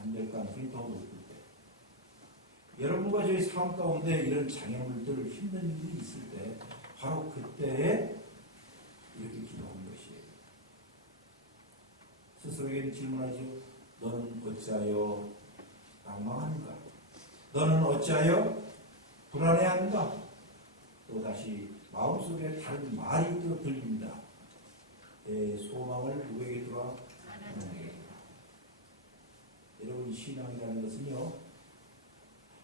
안 될 가능성이 더 높을 때 여러분과 저희 삶 가운데 이런 장애물들 힘든 일이 있을 때 바로 그때에 이렇게 기도하는 것이에요. 스스로에게 질문하죠. 너는 어찌하여 낭망하는가? 너는 어찌하여 불안해하는가? 또다시 마음속에 다른 말이 또 들립니다. 내 소망을 누구에게 두라? 하나님에게 두라. 여러분 신앙이라는 것은요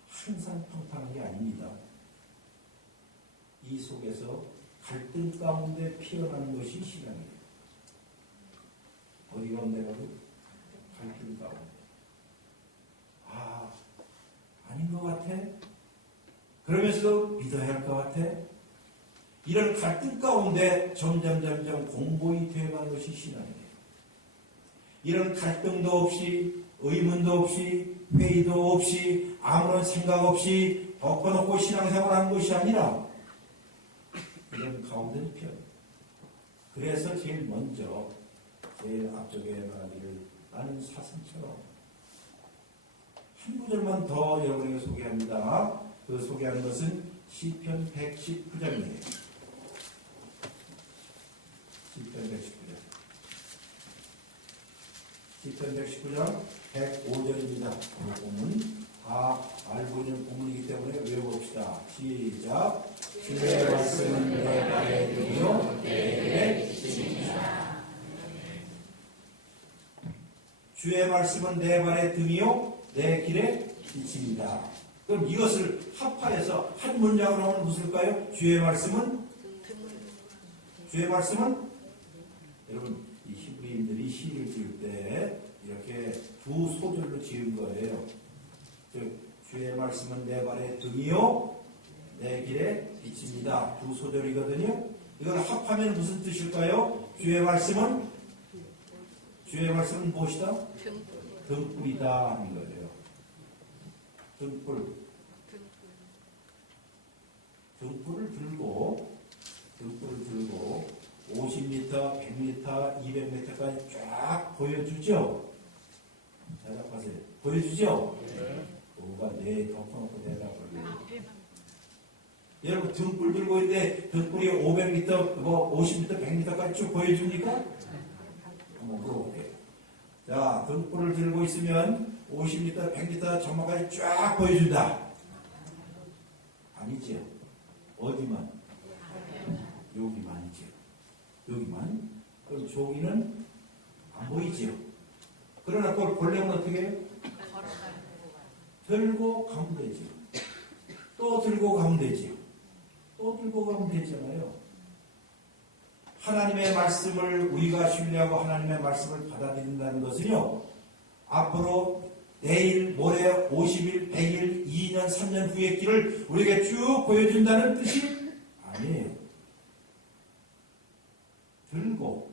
항상 평탄한 게 아닙니다. 이 속에서 갈등 가운데 피어나는 것이 신앙이에요. 어디 가운데라도? 갈등 가운데. 아닌 것 같아? 그러면서도 믿어야 할 것 같아? 이런 갈등 가운데 점점 공고히 되어가는 것이 신앙이에요. 이런 갈등도 없이 의문도 없이 회의도 없이 아무런 생각 없이 덮어놓고 신앙생활하는 것이 아니라 이런 가운데 편. 그래서 제일 먼저 제일 앞쪽에 말하기를 나는 사슴처럼. 한 구절만 더 여러분에게 소개합니다. 그 소개하는 것은 시편 119장이에요. 시편 119장. 시편 119장 105절입니다. 그 본문 다 알고 있는 본문이기 때문에 외워봅시다. 시작. 주의 말씀은 내 발에 등이요 내 길에 비치니라. 주의 말씀은 내 발에 등이요 내 길에 비칩니다. 그럼 이것을 합하여서 한 문장으로 하면 무엇일까요? 주의 말씀은 여러분 이 히브리인들이 시를 지을 때 이렇게 두 소절로 지은 거예요. 즉 주의 말씀은 내 발에 등이요 내 길에 비칩니다. 두 소절이거든요. 이걸 합하면 무슨 뜻일까요? 주의 말씀은 무엇이다? 등불이다 하는 거예요. 등불을 들고 50m, 100m, 200m까지 쫙 보여주죠? 잘 잡아세요. 보여주죠? 누가 내 덮어놓고 대답을. 여러분 등불 들고 있는데 등불이 500m, 50m, 100m까지 쭉 보여줍니까? 한번 물어볼게요. 자, 등불을 들고 있으면 50m, 100m 전망까지 쫙 보여준다. 아니죠. 어디만? 여기만이죠. 여기만. 그럼 저기는 안 보이죠. 그러나 그걸 보려면 어떻게 해요? 들고 가면 되죠. 또 들고 가면 되죠. 또 들고 가면 되잖아요. 하나님의 말씀을 우리가 신뢰하고 하나님의 말씀을 받아들인다는 것은요. 앞으로 내일, 모레, 50일, 100일, 2년, 3년 후의 길을 우리에게 쭉 보여준다는 뜻이 아니에요. 들고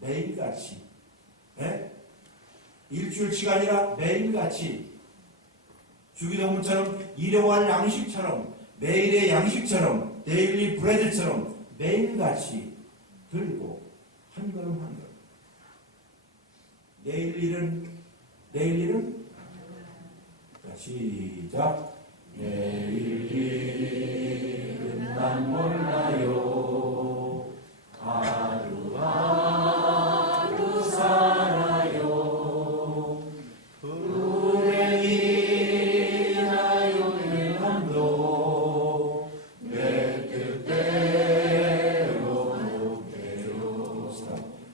매일같이 일주일치가 아니라 매일같이 주기도문처럼 일용할 양식처럼 매일의 양식처럼 데일리 브레드처럼 매일같이 들고 한 걸음 한 걸음. 내일 일은 자, 시작. 내일 일은 난 몰라요. 하루하루 살아요. 불행이나요 내 맘도 내 뜻대로 못해요.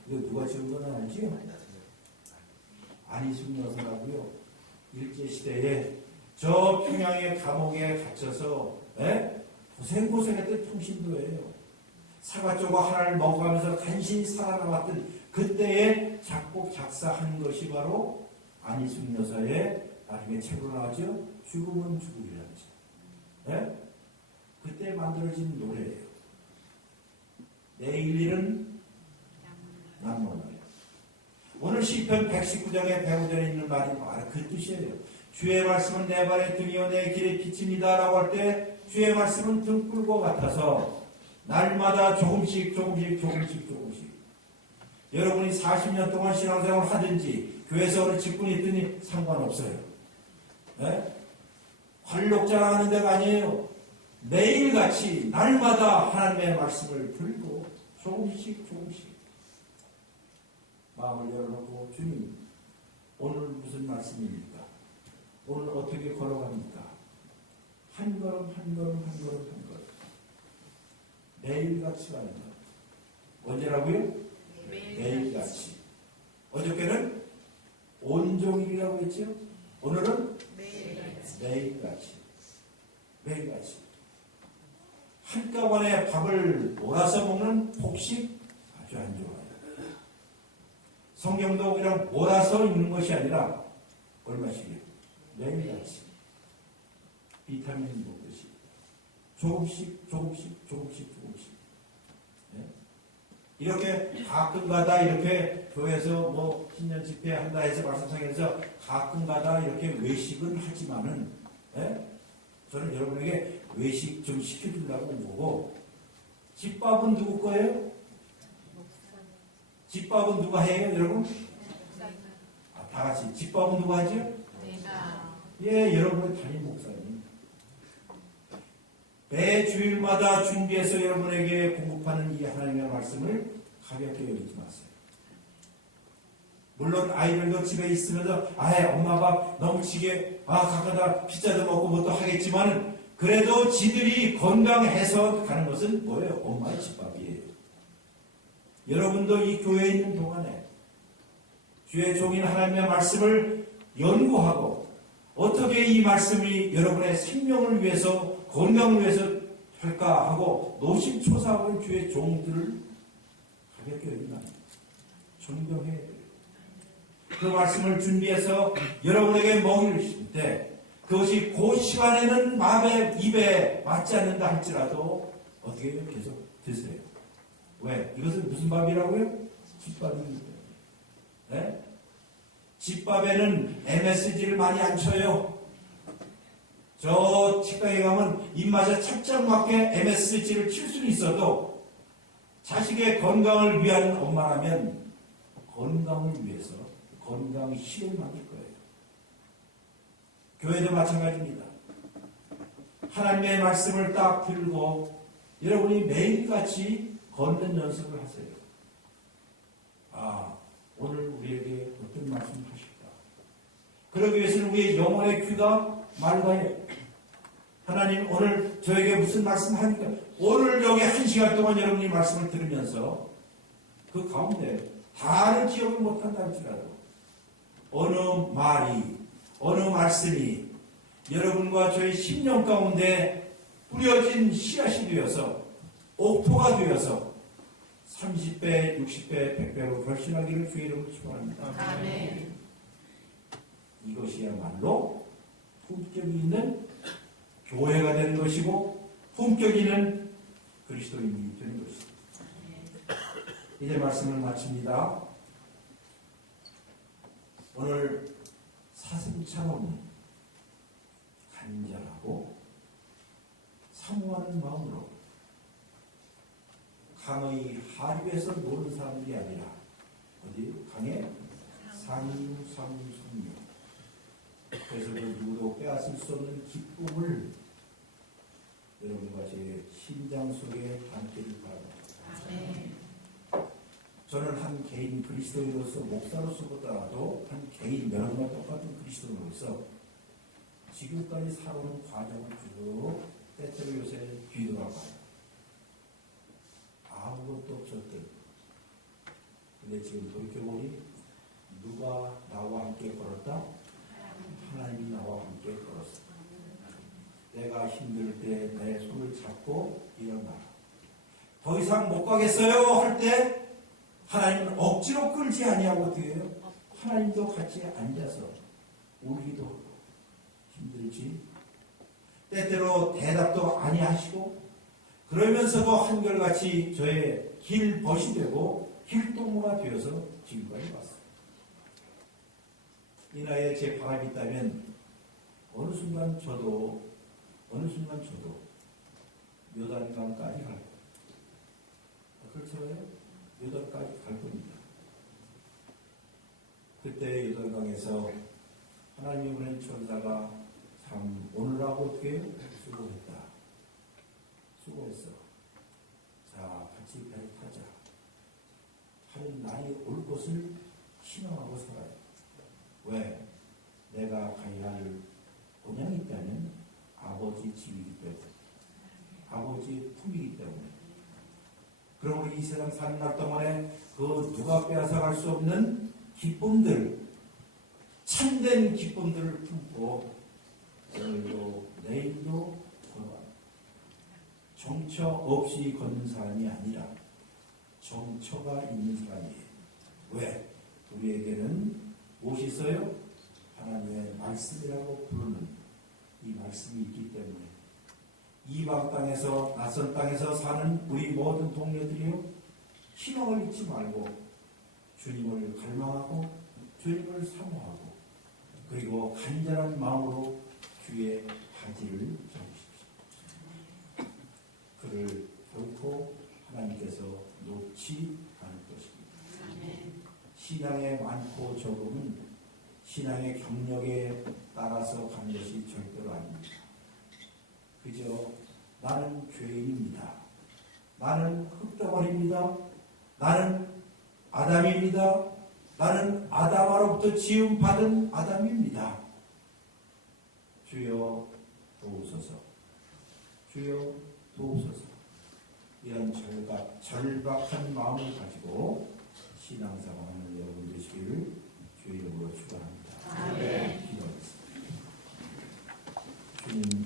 이거 누가 지은 건 알지요? 안희숙 여사라고요. 일제시대에 저 평양의 감옥에 갇혀서 고생했던 통신도예요. 사과조각 하나를 먹어가면서 간신히 살아남았던 그때의 작곡 작사한 것이 바로 안희숙 여사의 나중에 책으로 나왔죠. 죽음은 죽으리라죠. 그때 만들어진 노래예요. 내일 일은 난 몰라요. 오늘 시편 119장에 배우되어 있는 말이 바로 그 뜻이에요. 주의 말씀은 내 발의 등이요 내 길의 빛입니다 라고 할 때 주의 말씀은 등불과 같아서 날마다 조금씩 여러분이 40년 동안 신앙생활을 하든지 교회에서 어느 직분이 있더니 상관없어요. 관록자라 하는 데가 아니에요. 매일같이 날마다 하나님의 말씀을 들고 조금씩 마음을 열어놓고 주님 오늘 무슨 말씀입니까? 오늘 어떻게 걸어갑니까? 한 걸음 매일같이 가는 것. 언제라고요? 매일같이. 어저께는 온종일이라고 했죠? 오늘은 매일같이. 한꺼번에 밥을 몰아서 먹는 폭식 아주 안 좋아요. 성경도 그냥 몰아서 읽는 것이 아니라 얼마씩이요? 매일같이. 비타민 먹듯이. 조금씩. 이렇게 가끔가다 이렇게 교회에서 뭐 신년 집회 한다 해서 말씀상에서 가끔가다 이렇게 외식은 하지만은 저는 여러분에게 외식 좀 시켜주려고 온 거고 집밥은 누구 거예요? 집밥은 누가 해요, 여러분? 다 다 같이. 집밥은 누가 하죠? 내가 예, 여러분의 담임 목사님. 매 주일마다 준비해서 여러분에게 공급하는 이 하나님의 말씀을 가볍게 여기지 마세요. 물론 아이들도 집에 있으면서 엄마 밥 너무 지게 가끔다 피자도 먹고 뭣도 하겠지만 그래도 지들이 건강해서 가는 것은 뭐예요? 엄마의 집밥이에요. 여러분도 이 교회에 있는 동안에 주의 종인 하나님의 말씀을 연구하고 어떻게 이 말씀이 여러분의 생명을 위해서 건강을 위해서 할까 하고 노심초사하는 주의 종들을 가볍게 여기면 존경해야 돼요. 그 말씀을 준비해서 여러분에게 먹이를 실 때 그것이 그 시간에는 마음의 입에 맞지 않는다 할지라도 어떻게 해요? 계속 드세요. 왜? 이것은 무슨 밥이라고요? 집밥이기 때문에. 네? 집밥에는 MSG를 많이 안 쳐요. 저 식당에 가면 입맛에 착착 맞게 MSG를 칠 수는 있어도 자식의 건강을 위한 엄마라면 건강을 위해서 건강 실을 맡길 거예요. 교회도 마찬가지입니다. 하나님의 말씀을 딱 들고 여러분이 매일같이 걷는 연습을 하세요. 오늘 우리에게 어떤 말씀 하실까? 그러기 위해서는 우리의 영혼의 귀가 맑아요. 하나님 오늘 저에게 무슨 말씀 하니까 오늘 여기 1시간 동안 여러분이 말씀을 들으면서 그 가운데 다른 기억을 못한다 할지라도 어느 말이 어느 말씀이 여러분과 저의 심령 가운데 뿌려진 씨앗이 되어서 옥토가 되어서 30배, 60배, 100배로 결실하기를 주의 이름으로 축원합니다. 아멘. 이것이야말로 품격이 있는 교회가 되는 것이고 품격이 있는 그리스도인이 되는 것입니다. 이제 말씀을 마칩니다. 오늘 사슴처럼 간절하고 사모하는 마음으로 강의 하류에서 노는 사람들이 아니라 어디? 강의 상류. 그래서 그 누구도 빼앗을 수 없는 기쁨을 여러분과 제 심장 속에 담기를 바랍니다. 저는 한 개인 그리스도인으로서 목사로서보다도 한 개인 여러분과 똑같은 그리스도인으로서 지금까지 살아오는 과정을 쭉 때때로 요새 뒤돌아봐요. 아무것도 없었던. 근데 지금 돌이켜보니 누가 나와 함께 걸었다? 하나님이 나와 함께 걸었어. 내가 힘들 때 내 손을 잡고 일어나. 더 이상 못 가겠어요 할 때 하나님은 억지로 끌지 아니하고 어떻게 해요? 하나님도 같이 앉아서 울기도 하고 힘들지. 때때로 대답도 아니하시고 그러면서도 한결같이 저의 길벗이 되고 길동무가 되어서 지금까지 왔어요. 이 나이에 제 바람이 있다면 어느 순간 저도 요단강까지 갈 거예요. 그렇잖아요? 요단까지 갈 겁니다. 그때 요단강에서 하나님이 보낸 천사가 참 오늘하고 어떻게 해요? 수고했어. 자, 같이 배 타자. 하는 나의 올 것을 희망하고 살아요. 왜? 내가 가야 할 본향이 있다면 아버지 집이기 때문에, 아버지의 품이기 때문에. 그러므로 이 세상 사는 날 동안에 그 누가 빼앗아갈 수 없는 기쁨들, 참된 기쁨들을 품고 오늘도 내일도 걸어갑니다. 정처 없이 걷는 사람이 아니라 정처가 있는 사람이에요. 왜? 우리에게는 무엇이 있어요? 하나님의 말씀이라고 부르는 이 말씀이 있기 때문에 이방 땅에서 낯선 땅에서 사는 우리 모든 동료들이요 희망을 잊지 말고 주님을 갈망하고 주님을 사모하고 그리고 간절한 마음으로 주의 바지를 잡으십시오. 그를 결코 하나님께서 놓지 않을 것입니다. 신앙의 많고 적음은 신앙의 경력에 따라서 가는 것이 절대로 아닙니다. 그저 나는 죄인입니다. 나는 흙덩어리입니다. 나는 아담입니다. 나는 아담으로부터 지음받은 아담입니다. 주여 도우소서. 주여 도우소서. 이런 절박한 마음을 가지고 신앙생활하는 여러분 되시기를 주의 이름으로 축원합니다. 아멘. 기도하겠습니다. 주님